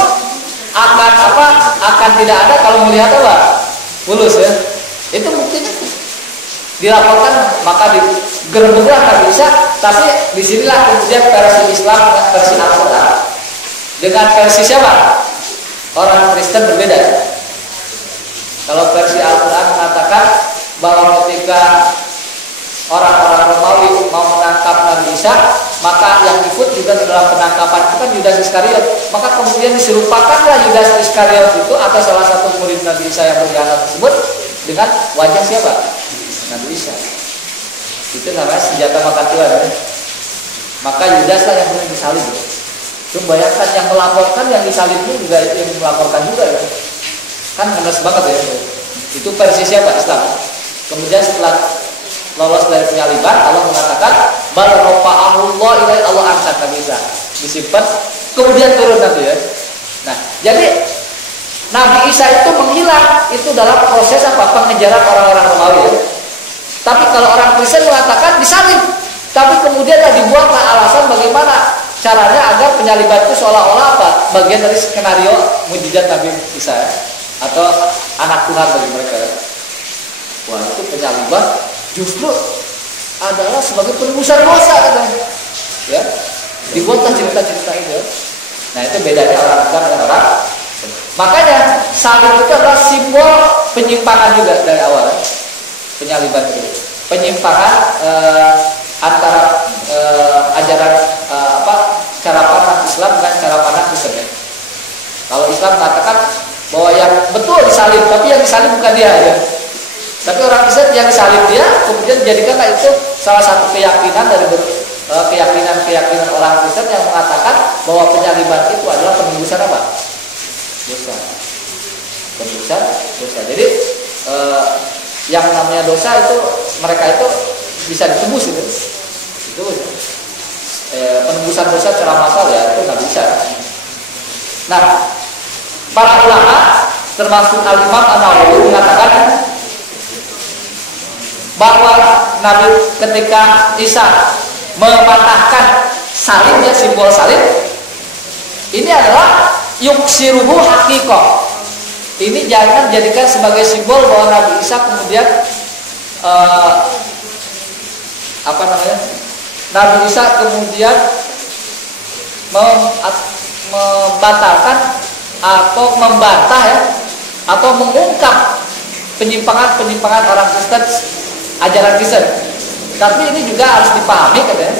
akan tidak ada kalau melihat apa? Tulus ya. Itu buktinya dilaporkan, maka digerebeklah Nabi Isa. Tapi disinilah kemudian versi Islam dengan versi Al-Quran dengan versi siapa? Orang Kristen berbeda. Kalau versi Al-Quran mengatakan bahwa ketika orang-orang Romawi mau menangkap Nabi Isa, maka yang ikut juga dalam penangkapan itu kan Yudas Iskariot. Maka kemudian diserupakanlah Yudas Iskariot itu atau salah satu murid Nabi Isa yang berkhianat tersebut dengan wajah siapa? Nabi Isa. Itu namanya senjata makan Tuhan. Ya. Maka Yudas lah yang kemudian disalib. Itu bayangkan yang melaporkan yang disalib itu juga yang melaporkan juga. Ya. Kan ngenes banget ya. Itu versi siapa? Islam. Kemudian setelah lolos dari penyaliban, Allah mengatakan bal rafa'ahullah ilai, Allah angkat Nabi Isa, disimpan kemudian turun nanti ya. Nah, jadi Nabi Isa itu menghilang itu dalam proses apa? Pengejaran orang-orang Romawi ya. Tapi kalau orang Kristen mengatakan disalib, tapi kemudian dibuatlah alasan bagaimana caranya agar penyaliban itu seolah-olah apa? Bagian dari skenario mujizat Nabi Isa ya. Atau anak Tuhan bagi mereka ya. Wah, itu penyaliban justru adalah sebagai penebusan dosa katanya. Ya. Dibuatlah cerita-cerita itu. Nah, itu bedanya orang Islam dan orang. Makanya salib itu adalah simbol penyimpangan juga dari awal. Penyaliban itu. Penyimpangan antara ajaran cara pandang Islam dengan cara pandang Kristen. Ya. Kalau Islam mengatakan bahwa yang betul disalib, tapi yang disalib bukan dia ya. Tapi orang Kristen yang disalib dia, kemudian dijadikanlah itu salah satu keyakinan dari keyakinan orang Kristen yang mengatakan bahwa penyaliban itu adalah penebusan apa? Dosa. Penebusan dosa. Jadi yang namanya dosa itu mereka itu bisa ditebus itu. Itu penebusan dosa secara massal ya itu nggak bisa. Nah, para ulama termasuk Al-Imam An-Nawawi mengatakan bahwa Nabi ketika Isa mematahkan salib ya, simbol salib ini adalah yuksiruhu hakikoh. Ini jangan jadikan sebagai simbol bahwa Nabi Isa kemudian Nabi Isa kemudian membatalkan atau membantah ya, atau mengungkap penyimpangan orang Kristen, ajaran Kristen. Tapi ini juga harus dipahami katanya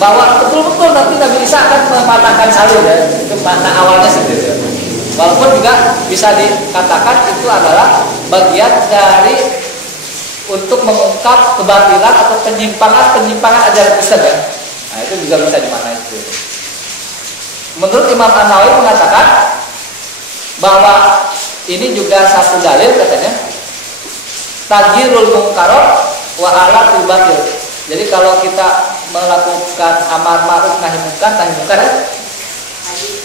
bahwa betul-betul nanti Nabi Isa akan mematahkan salib ya. Itu makna awalnya sendiri ya. Walaupun juga bisa dikatakan itu adalah bagian dari untuk mengungkap kebatilan atau penyimpangan ajaran Kristen ya. Nah, itu juga bisa dimaknai itu. Menurut Imam An-Nawawi mengatakan bahwa ini juga satu dalil katanya tajirul mungkarat wa alatul batil. Jadi kalau kita melakukan amar ma'ruf nahi munkar ya,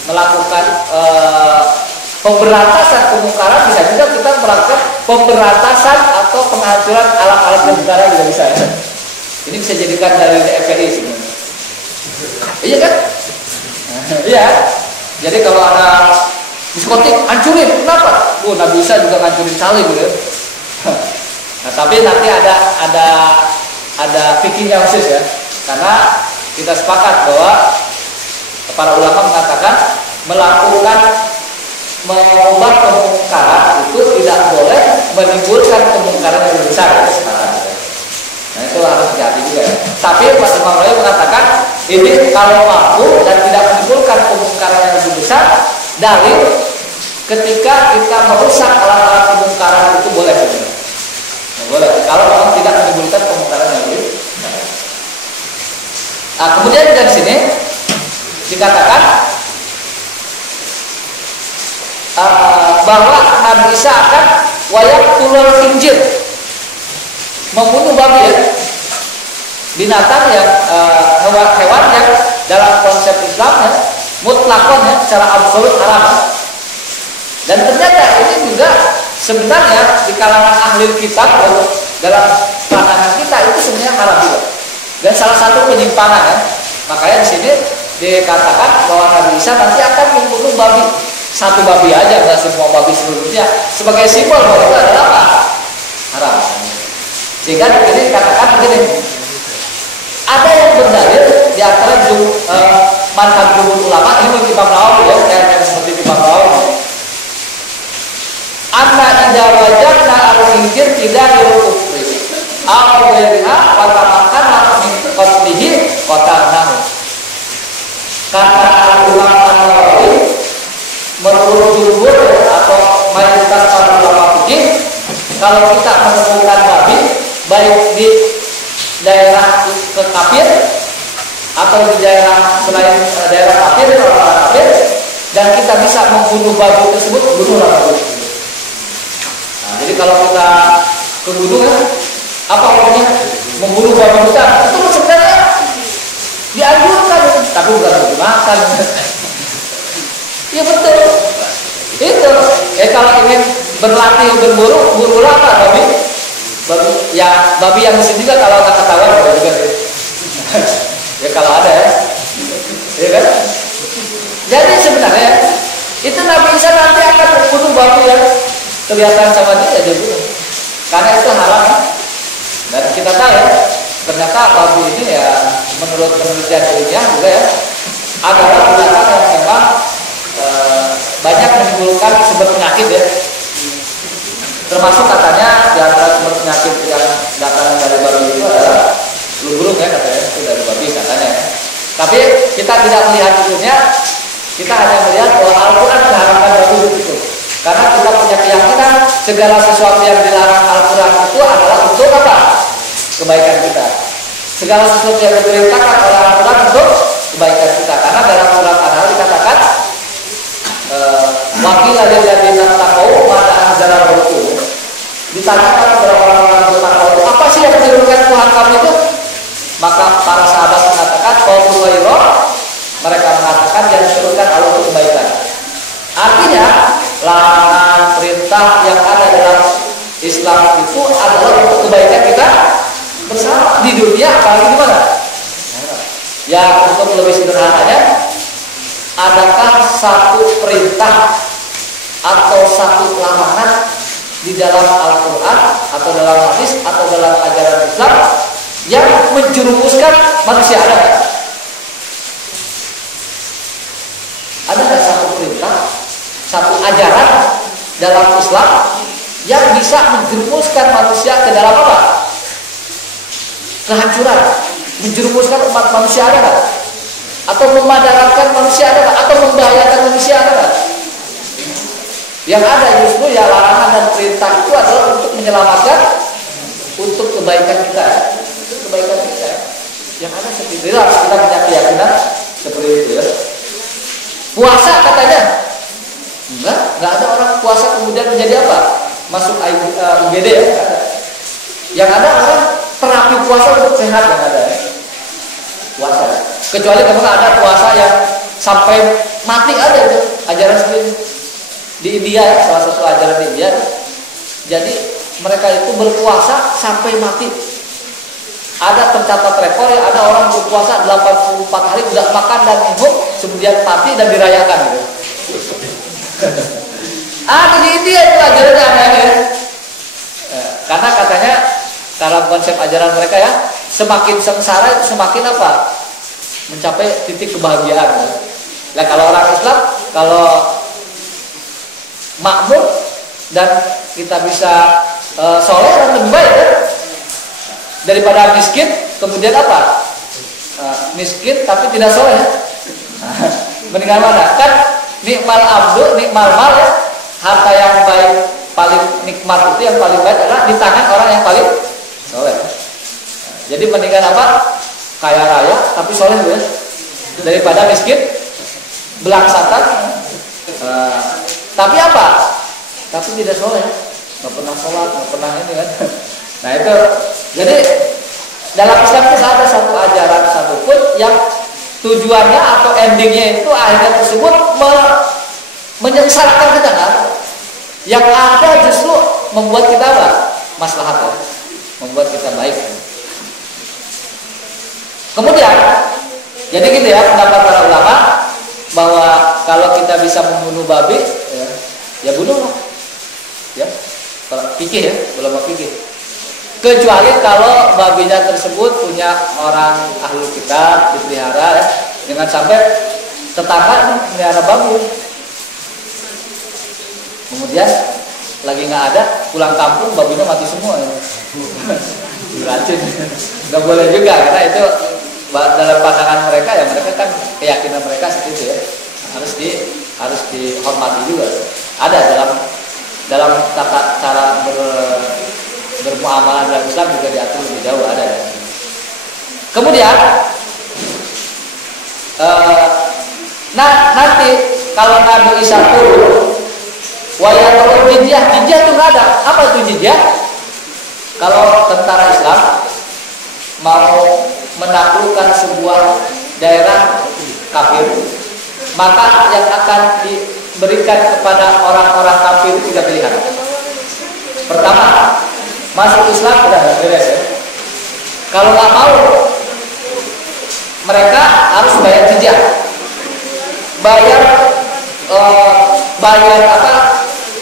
melakukan pemberantasan kemungkaran, bisa juga kita melakukan pemberantasan atau penghancuran alat-alat kemungkaran juga bisa ya. Ini bisa jadikan dalil FPI sebenarnya. Iya kan? Iya. Jadi kalau ada diskotik hancurin, kenapa? Nabi Isa juga hancurin salib gitu. Nah, tapi nanti ada fikihnya khusus ya. Karena kita sepakat bahwa para ulama mengatakan mengubah kemungkaran itu tidak boleh menimbulkan kemungkaran yang lebih besar ya, sekarang. Nah, itu harus hati juga ya. Tapi Pak Imam Nawawi mengatakan ini kalau mampu dan tidak menimbulkan kemungkaran yang lebih besar, dalil ketika kita merusak alat-alat kemungkaran itu boleh sebenarnya. Boleh kalau memang tidak menimbulkan kemungkaran yang lebih. Nah, kemudian dari sini dikatakan bahwa Nabi Isa akan wayaqtulul khinzir, membunuh babi ya, binatang yang hewan yang dalam konsep Islam ya mutlakon ya, secara absolut haram. Dan ternyata ini juga sebenarnya di kalangan ahli kitab dalam pandangan kita itu sebenarnya haram juga. Dan salah satu penyimpangan ya. Makanya di sini dikatakan bahwa Nabi Isa nanti akan membunuh babi, satu babi aja, nggak semua babi seluruhnya, sebagai simbol bahwa itu adalah apa? Haram. Sehingga ini dikatakan begini, ada yang berdalil di antara manhaj jumhur ulama, ini menurut Imam Nawawi ya, yang seperti Imam Nawawi. Anna idza wajadna al-khinzir tidak yukufri aw ghairiha wa tamakkana min qatlihi qatalnahu. kalau kita menemukan babi baik di daerah ke kafir atau di daerah selain daerah kafir, orang kafir, dan kita bisa membunuh babi tersebut, bunuhlah babi. Nah, jadi kalau kita ke gunung ya, apa hukumnya? Membunuh babi hutan itu sebenarnya dianjurkan, tapi bukan dimakan. Iya betul. Itu. Kalau ingin berlatih berburu, burulah apa babi? Babi yang di sini juga kalau tak ketahuan juga. Ya kalau ada ya. Ya kan? Jadi sebenarnya itu Nabi Isa nanti akan membunuh babi yang kelihatan sama dia bunuh. Karena itu haram. Dan kita tahu ya, ternyata babi ini ya menurut penelitian ilmiah juga ya adalah binatang yang memang banyak menimbulkan sumber penyakit ya. Termasuk katanya di antara sumber penyakit yang datang dari babi itu adalah flu burung ya katanya, itu dari babi katanya. Tapi kita tidak melihat itunya, kita hanya melihat bahwa Al-Quran mengharamkan babi itu. Karena kita punya keyakinan segala sesuatu yang dilarang Al-Quran itu adalah untuk apa? Kebaikan kita. Segala sesuatu yang diperintahkan oleh Al-Quran untuk kebaikan kita. Karena dalam surat An-Nahl dikatakan wakil lilladzina taqaw ma'ana anzala rabbukum. Ditanyakan kepada orang-orang yang bertakwa, apa sih yang diturunkan Tuhan kamu itu? Maka para sahabat mengatakan qaulu khairah. Mereka mengatakan yang diturunkan Allah untuk kebaikan. Artinya larangan perintah yang ada dalam Islam itu adalah untuk kebaikan kita bersama di dunia, apalagi di mana? Ya, untuk lebih sederhananya, adakah satu perintah atau satu larangan di dalam Al-Quran atau dalam hadis atau dalam ajaran Islam yang menjerumuskan manusia? Ada nggak satu perintah, satu ajaran dalam Islam yang bisa menjerumuskan manusia ke dalam apa? Kehancuran, menjerumuskan umat manusia ada nggak? Atau memadaratkan manusia ada nggak? Atau membahayakan manusia ada nggak? Yang ada justru ya larangan dan perintah itu adalah untuk menyelamatkan, untuk kebaikan kita, untuk kebaikan kita. Yang ada seperti itu, kita punya keyakinan seperti itu ya. Puasa katanya, nggak ada orang puasa kemudian menjadi apa? Masuk UGD ya, nggak ada. Yang ada orang terapi puasa untuk sehat, yang ada ya. Puasa. Kecuali memang ada puasa yang sampai mati, ada itu ajaran sendiri di India ya, salah satu ajaran di India. Jadi mereka itu berpuasa sampai mati. Ada tercatat rekor ya, ada orang berpuasa 84 hari tidak makan dan minum, kemudian mati dan dirayakan gitu. Ada di India itu ajarannya aneh-aneh ya. Karena katanya dalam konsep ajaran mereka ya, semakin sengsara itu semakin apa? Mencapai titik kebahagiaan. Nah kalau orang Islam, kalau makmur dan kita bisa soleh dan lebih baik ya, daripada miskin kemudian apa? Miskin tapi tidak soleh. Mendingan mana? Kan nikmal abdu, nikmal mal ya, harta yang baik paling nikmat itu yang paling baik adalah di tangan orang yang paling soleh. Jadi mendingan apa? Kaya raya tapi soleh ya, daripada miskin belangsakan tapi apa? Tapi tidak soleh, nggak pernah sholat, nggak pernah ini kan. Nah itu, jadi dalam Islam itu ada satu ajaran satupun yang tujuannya atau endingnya itu akhirnya tersebut menyengsarakan kita kan. Yang ada justru membuat kita apa? Maslahat ya, membuat kita baik. Kemudian, jadi gitu ya pendapat para ulama bahwa kalau kita bisa membunuh babi, ya bunuhlah, ya, fikih ya, ulama fikih. Kecuali kalau babinya tersebut punya orang ahli kitab dipelihara ya, jangan sampai tetangga melihara babi, kemudian lagi nggak ada, pulang kampung babinya mati semua, ya. Beracun, nggak boleh juga karena itu dalam pandangan mereka ya, mereka kan keyakinan mereka seperti itu ya, harus dihormati juga. Ada dalam tata cara muamalah dalam Islam juga diatur lebih jauh ada. Kemudian nanti kalau Nabi Isa turun wayatul jizyah itu nggak ada. Apa itu jizyah? Kalau tentara Islam mau menaklukkan sebuah daerah kafir, maka yang akan diberikan kepada orang-orang kafir itu 3 pilihan. Pertama, masuk Islam udah beres ya. Kalau nggak mau, mereka harus bayar jizyah, bayar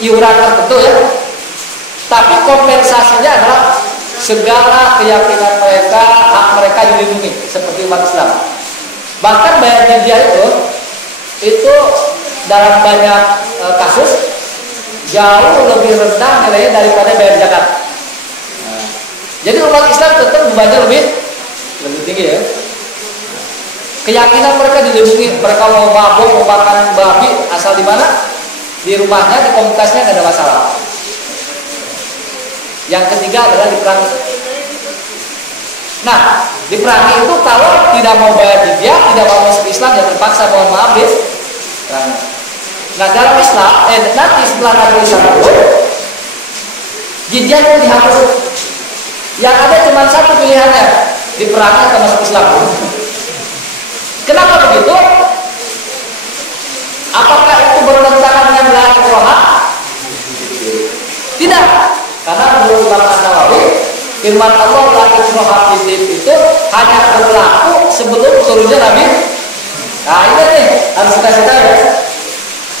iuran tertentu ya. Tapi kompensasinya adalah segala keyakinan mereka, hak mereka dilindungi seperti umat Islam. Bahkan bayar jizyah itu dalam banyak kasus jauh lebih rendah nilainya daripada bayar zakat. Jadi umat Islam tetap bebannya lebih tinggi ya. Keyakinan mereka dilindungi, mereka mau mabuk, mau makan babi asal di mana? Di rumahnya, di komunitasnya nggak ada masalah. Yang ketiga adalah diperangi. Nah, diperangi itu kalau tidak mau bayar jizyah, tidak mau masuk Islam, ya terpaksa, mohon maaf ya. Nah, dalam Islam, nanti setelah Nabi Isa turun, jizyah itu dihapus. Yang ada cuma satu pilihannya, diperangi atau masuk Islam. Kenapa begitu? Apakah itu bertentangan dengan larangan Quran? Tidak, karena menurut Imam An-Nawawi, firman Allah la ikraha fid itu hanya berlaku sebelum turunnya Nabi. Nah ini nih harus kita tahu ya.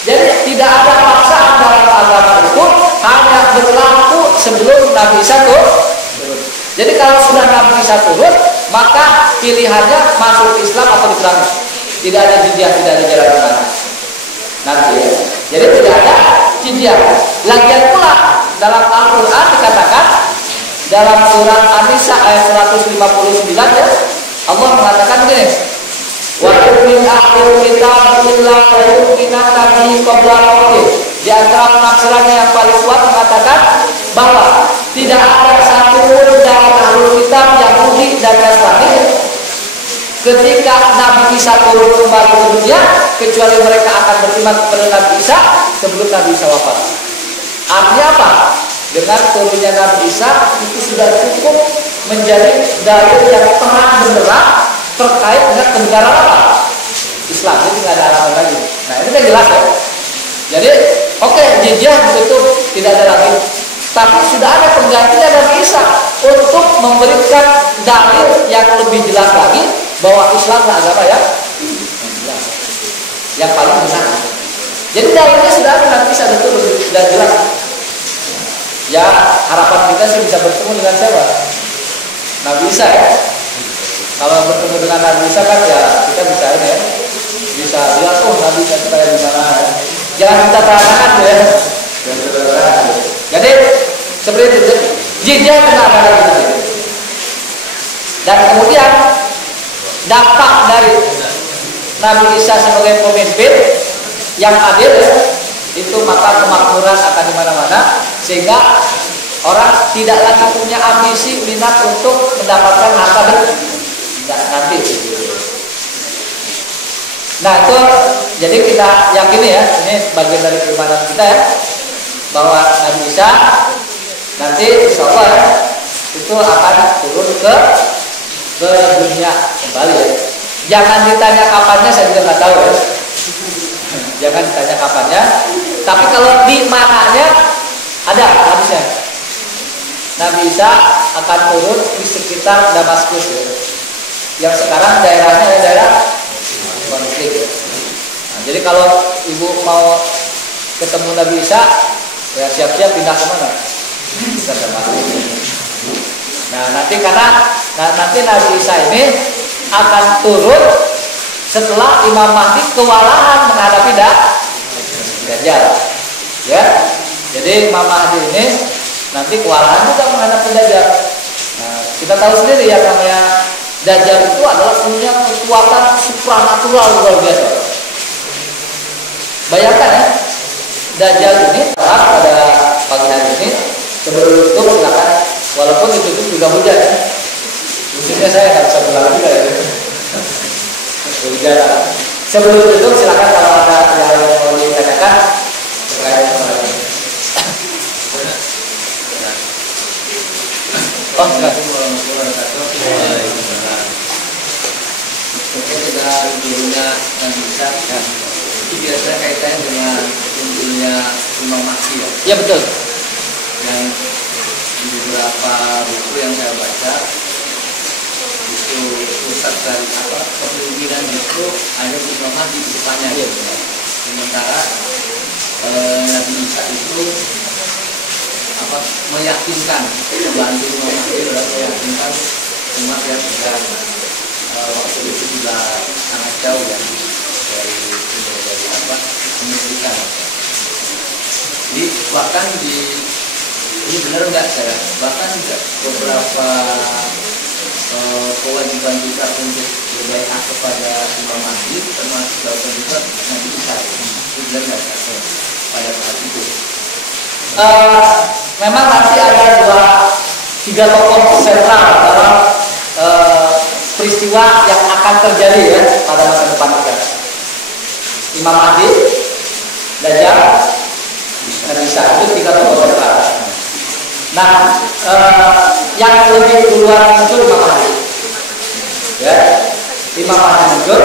Jadi tidak ada paksaan dalam agama itu, hanya berlaku sebelum Nabi Isa turun. Jadi kalau sudah Nabi Isa turun, maka pilihannya masuk Islam atau diperangi. Tidak ada jizyah, tidak ada jalan tengah. Nanti ya. Jadi tidak ada jizyah. Lagian pula dalam Al-Quran dikatakan dalam surat An-Nisa ayat 159 ya, Allah mengatakan begini, wa min akhir kitab illa yu'minuna bihi qabla mautih. Di antara penafsirannya yang paling kuat mengatakan bahwa tidak ada satupun dari ahli kitab Yahudi dan Nasrani ketika Nabi Isa turun kembali ke dunia, kecuali mereka akan beriman kepada Nabi Isa sebelum Nabi Isa wafat. Artinya apa? Dengan turunnya Nabi Isa itu sudah cukup menjadi dalil yang terang benderang terkait dengan kebenaran apa? Islam. Jadi tidak ada alasan lagi. Nah ini kan jelas ya. Jadi jizyah itu tidak ada lagi. Tapi sudah ada penggantinya Nabi Isa untuk memberikan dalil yang lebih jelas lagi bahwa Islam adalah agama yang paling benar. Jadi dalilnya sudah ada, Nabi Isa itu sudah jelas. Ya harapan kita sih bisa bertemu dengan siapa? Nabi Isa ya. Kalau bertemu dengan Nabi Isa kan ya kita bisa ini ya, bisa lihat Nabi Isa kita di mana ya. Jangan kita perhatikan ya. Jadi seperti itu, jizyah benar ada. Dan kemudian dampak dari Nabi Isa sebagai pemimpin yang adil itu, maka kemakmuran akan di mana-mana sehingga orang tidak lagi punya ambisi minat untuk mendapatkan harta nanti. Nah itu jadi kita yakini ya, ini bagian dari keimanan kita ya, bahwa Nabi Isa nanti insya Allah ya, itu akan turun ke dunia kembali ya. Jangan ditanya kapannya, saya juga nggak tahu ya. Jangan ditanya kapannya. Tapi kalau di mananya ada hadisnya. Nabi Isa akan turun di sekitar Damaskus ya. Yang sekarang daerahnya adalah daerah konflik ya. Nah, jadi kalau ibu mau ketemu Nabi Isa, ya siap-siap pindah ke mana? Bisa Damaskus. Nah nanti nanti Nabi Isa ini akan turun setelah Imam Mahdi kewalahan menghadapi Dajjal. Ya, jadi Imam Mahdi ini nanti kewalahan juga menghadapi Dajjal. Nah, kita tahu sendiri yang namanya Dajjal itu adalah punya kekuatan supranatural luar biasa. Bayangkan ya, Dajjal ini pada pagi hari ini sebelum itu silakan Walaupun ditutup juga hujan ya. Khususnya saya nggak bisa pulang juga ya. Hujan. Sebelum tutup silakan kalau ada yang mau ditanyakan terkait ini. Oh, enggak. Ketika gurunya dan bisa itu biasanya kaitannya dengan munculnya Imam Mahdi ya. Iya betul. Dan di beberapa buku yang saya baca itu pusat dari kepemimpinan itu ada Imam Mahdi di depannya. Iya. Sementara Nabi Isa itu meyakinkan, membantu Imam Mahdi dalam meyakinkan umat yang sedang waktu itu juga sangat jauh ya dari pendidikan. Jadi bahkan ini benar enggak saya? Bahkan beberapa kewajiban kita untuk berbaikat kepada Imam Mahdi termasuk dalam juga Nabi Isa. Itu benar enggak saya? Pada saat itu. Memang nanti ada 3 tokoh sentral dalam peristiwa yang akan terjadi ya pada masa depan kita. Imam Mahdi, Dajjal, Nabi Isa, itu 3 tokoh sentral. Nah, yang lebih duluan muncul Imam Mahdi. Ya, Imam Mahdi muncul,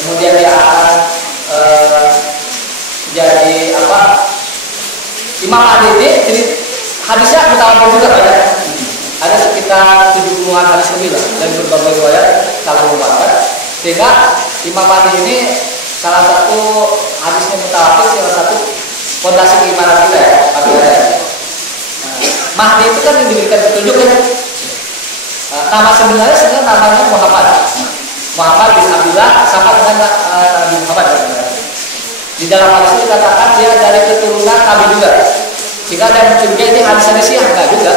kemudian dia akan jadi apa? Imam Mahdi ini hadisnya mutawatir juga banyak. Ada sekitar 70-an hadis lebih lah dari berbagai riwayat saling mengatakan. Sehingga Imam Mahdi ini salah satu hadisnya mutawatir, salah satu fondasi keimanan kita ya. Mahdi itu kan yang diberikan petunjuk ya. Nama sebenarnya namanya Muhammad bin Abdullah sama dengan Nabi Muhammad. Di dalam hadis itu dikatakan dia dari keturunan Nabi juga. Jika ada mencurigai ini hadis Syiah, enggak juga.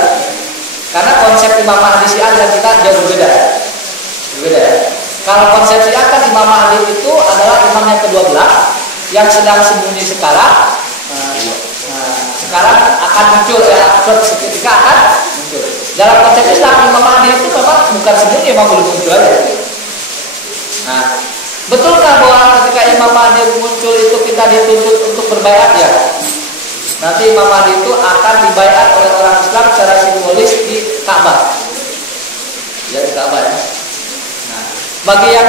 Karena konsep Imam Mahdi Syiah dan kita jauh berbeda. Berbeda ya. Kalau konsep Syiah kan Imam Mahdi itu adalah imam yang ke-12 yang sedang sembunyi sekarang. Sekarang akan muncul ya, suatu ketika akan muncul. Dalam konsep Islam Imam Mahdi itu memang bukan sembunyi, memang belum muncul aja. Nah, betulkah bahwa ketika Imam Mahdi muncul itu kita dituntut untuk berbaiat ya? Nanti Imam Mahdi itu akan dibaiat oleh orang Islam secara simbolis di Ka'bah. Ya di Ka'bah ya. Nah, bagi yang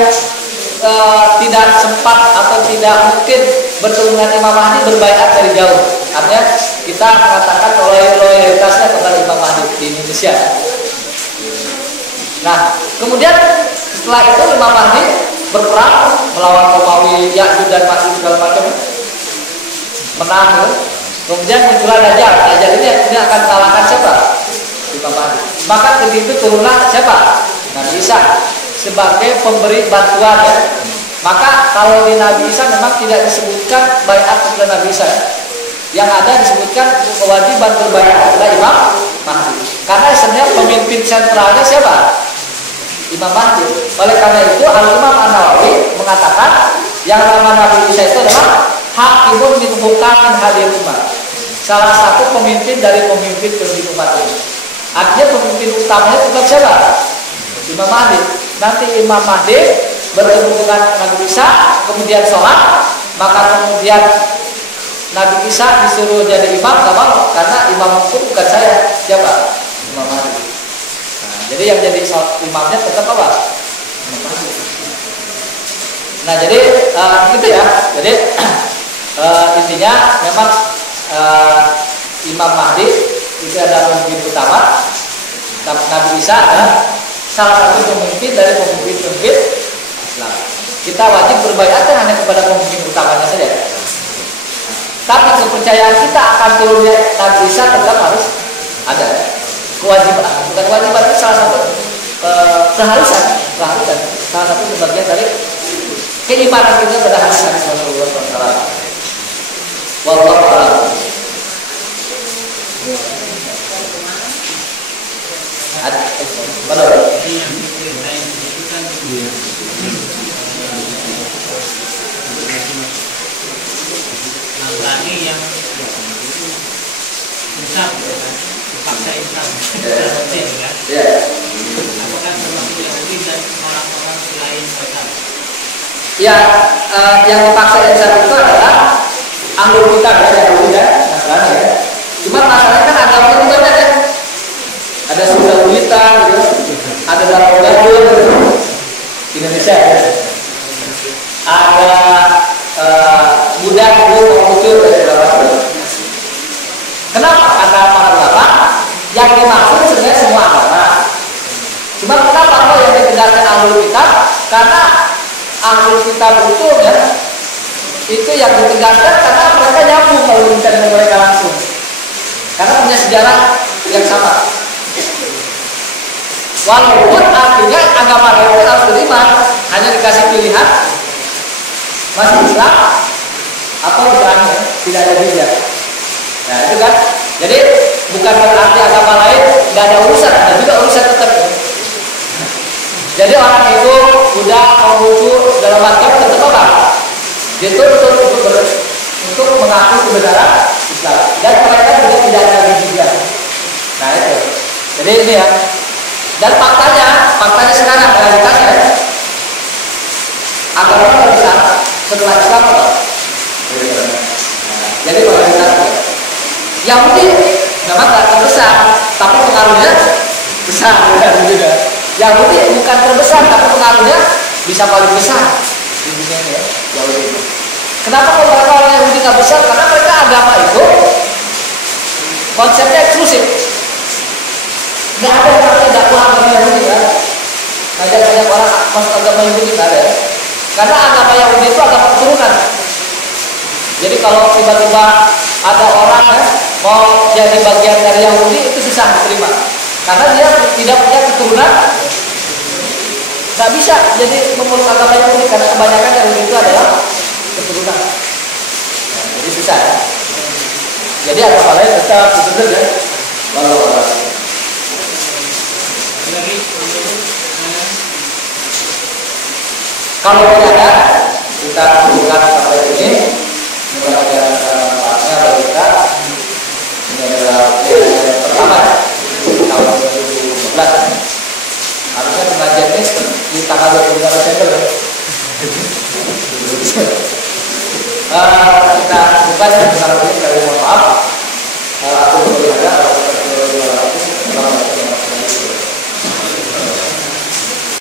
tidak sempat atau tidak mungkin bertemu dengan Imam Mahdi berbaiat dari jauh. Artinya kita mengatakan loyalitasnya kepada Imam Mahdi di Indonesia. Nah, kemudian setelah itu Imam Mahdi berperang melawan Romawi, Ya'juj dan Ma'juj segala macam, menang ya. Kemudian muncullah Dajjal. Dajjal ini akan kalahkan siapa? Imam Mahdi. Maka begitu turunlah siapa? Nabi Isa sebagai pemberi bantuan ya. Maka kalau di Nabi Isa memang tidak disebutkan baiat kepada Nabi Isa. Yang ada disebutkan kewajiban berbaiat kepada Imam Mahdi. Karena sebenarnya pemimpin sentralnya siapa? Imam Mahdi. Oleh karena itu Al-Imam An-Nawawi mengatakan yang nama Nabi Isa itu adalah hakimun min hukamin hadil umat. Salah satu pemimpin dari pemimpin umat ini. Artinya pemimpin utamanya tetap siapa? Imam Mahdi. Nanti Imam Mahdi bertemu dengan Nabi Isa, kemudian sholat, maka kemudian Nabi Isa disuruh jadi imam, gak mau, karena imam itu bukan saya, siapa? Imam Mahdi. Nah, jadi yang jadi imamnya tetap apa? Imam Mahdi. Nah jadi gitu ya. Jadi intinya memang Imam Mahdi itu adalah pemimpin utama. Nabi Isa adalah salah satu pemimpin dari pemimpin Islam. Kita wajib berbaiat hanya kepada pemimpin utamanya saja. Tapi kepercayaan kita akan turunnya Nabi Isa tetap harus ada. Kewajiban, bukan kewajiban, itu salah satu keharusan. Salah satu sebagian dari keimanan kita pada hadis-hadis Rasulullah SAW. Wallahu a'lam. Lagi yang bisa dipaksa Islam. Ya. Penting kan? Ya. Apakah termasuk Yahudi dan orang-orang selain Islam? Ya, yang dipaksa Islam itu adalah ahlul kitab ya, Yahudi dan Nasrani ya. Cuma masalahnya kan agamanya itu banyak ya. Ada Sunda Bulitan gitu, ada Darul Gabul gitu. Indonesia ya. Ada Buddha gitu, Konghucu dan segala. Kenapa kata para ulama yang dimaksud sebenarnya semua agama? Cuma kenapa kok yang ditegaskan ahlul kitab? Karena ahlul kitab itu ya, itu yang ditegaskan karena mereka nyambung kalau berbicara dengan mereka langsung. Karena punya sejarah yang sama. Walaupun artinya agama lain harus terima, hanya dikasih pilihan masih Islam atau Ibrani, tidak ada beda. Nah itu kan, jadi bukan berarti agama lain nggak ada urusan, ada juga urusan tetap. Jadi orang itu udah Konghucu dalam macam tetap apa? Dia itu untuk mengaku kebenaran Islam dan mereka juga tidak ada beda. Nah itu, jadi ini ya. Dan faktanya sekarang realitasnya agama terbesar setelah Islam apa? Jadi realitasnya Yahudi memang tidak terbesar, tapi pengaruhnya besar juga. Yahudi bukan terbesar, tapi pengaruhnya bisa paling besar di dunia ini ya. Yahudi. Kenapa kalau mereka orang Yahudi nggak besar? Karena mereka agama itu konsepnya eksklusif. Nggak ada yang namanya dakwah agama Yahudi kan? Banyak orang masuk agama Yahudi nggak ada. Karena agama Yahudi itu agama keturunan. Jadi kalau tiba-tiba ada orang ya, mau jadi bagian dari Yahudi itu susah diterima. Karena dia tidak punya keturunan, nggak bisa jadi memeluk agama Yahudi karena kebanyakan Yahudi itu adalah keturunan. Nah, jadi susah. Ya? Jadi agama lain tetap itu ya. Kalau tidak ada, kita bukan sampai sini. Mudah-mudahan manfaatnya bagi kita. Ini adalah pertama tahun 2015. Harusnya pengajian ini di tanggal 25 Desember. Kita buka dan kurang lebih dari mohon maaf.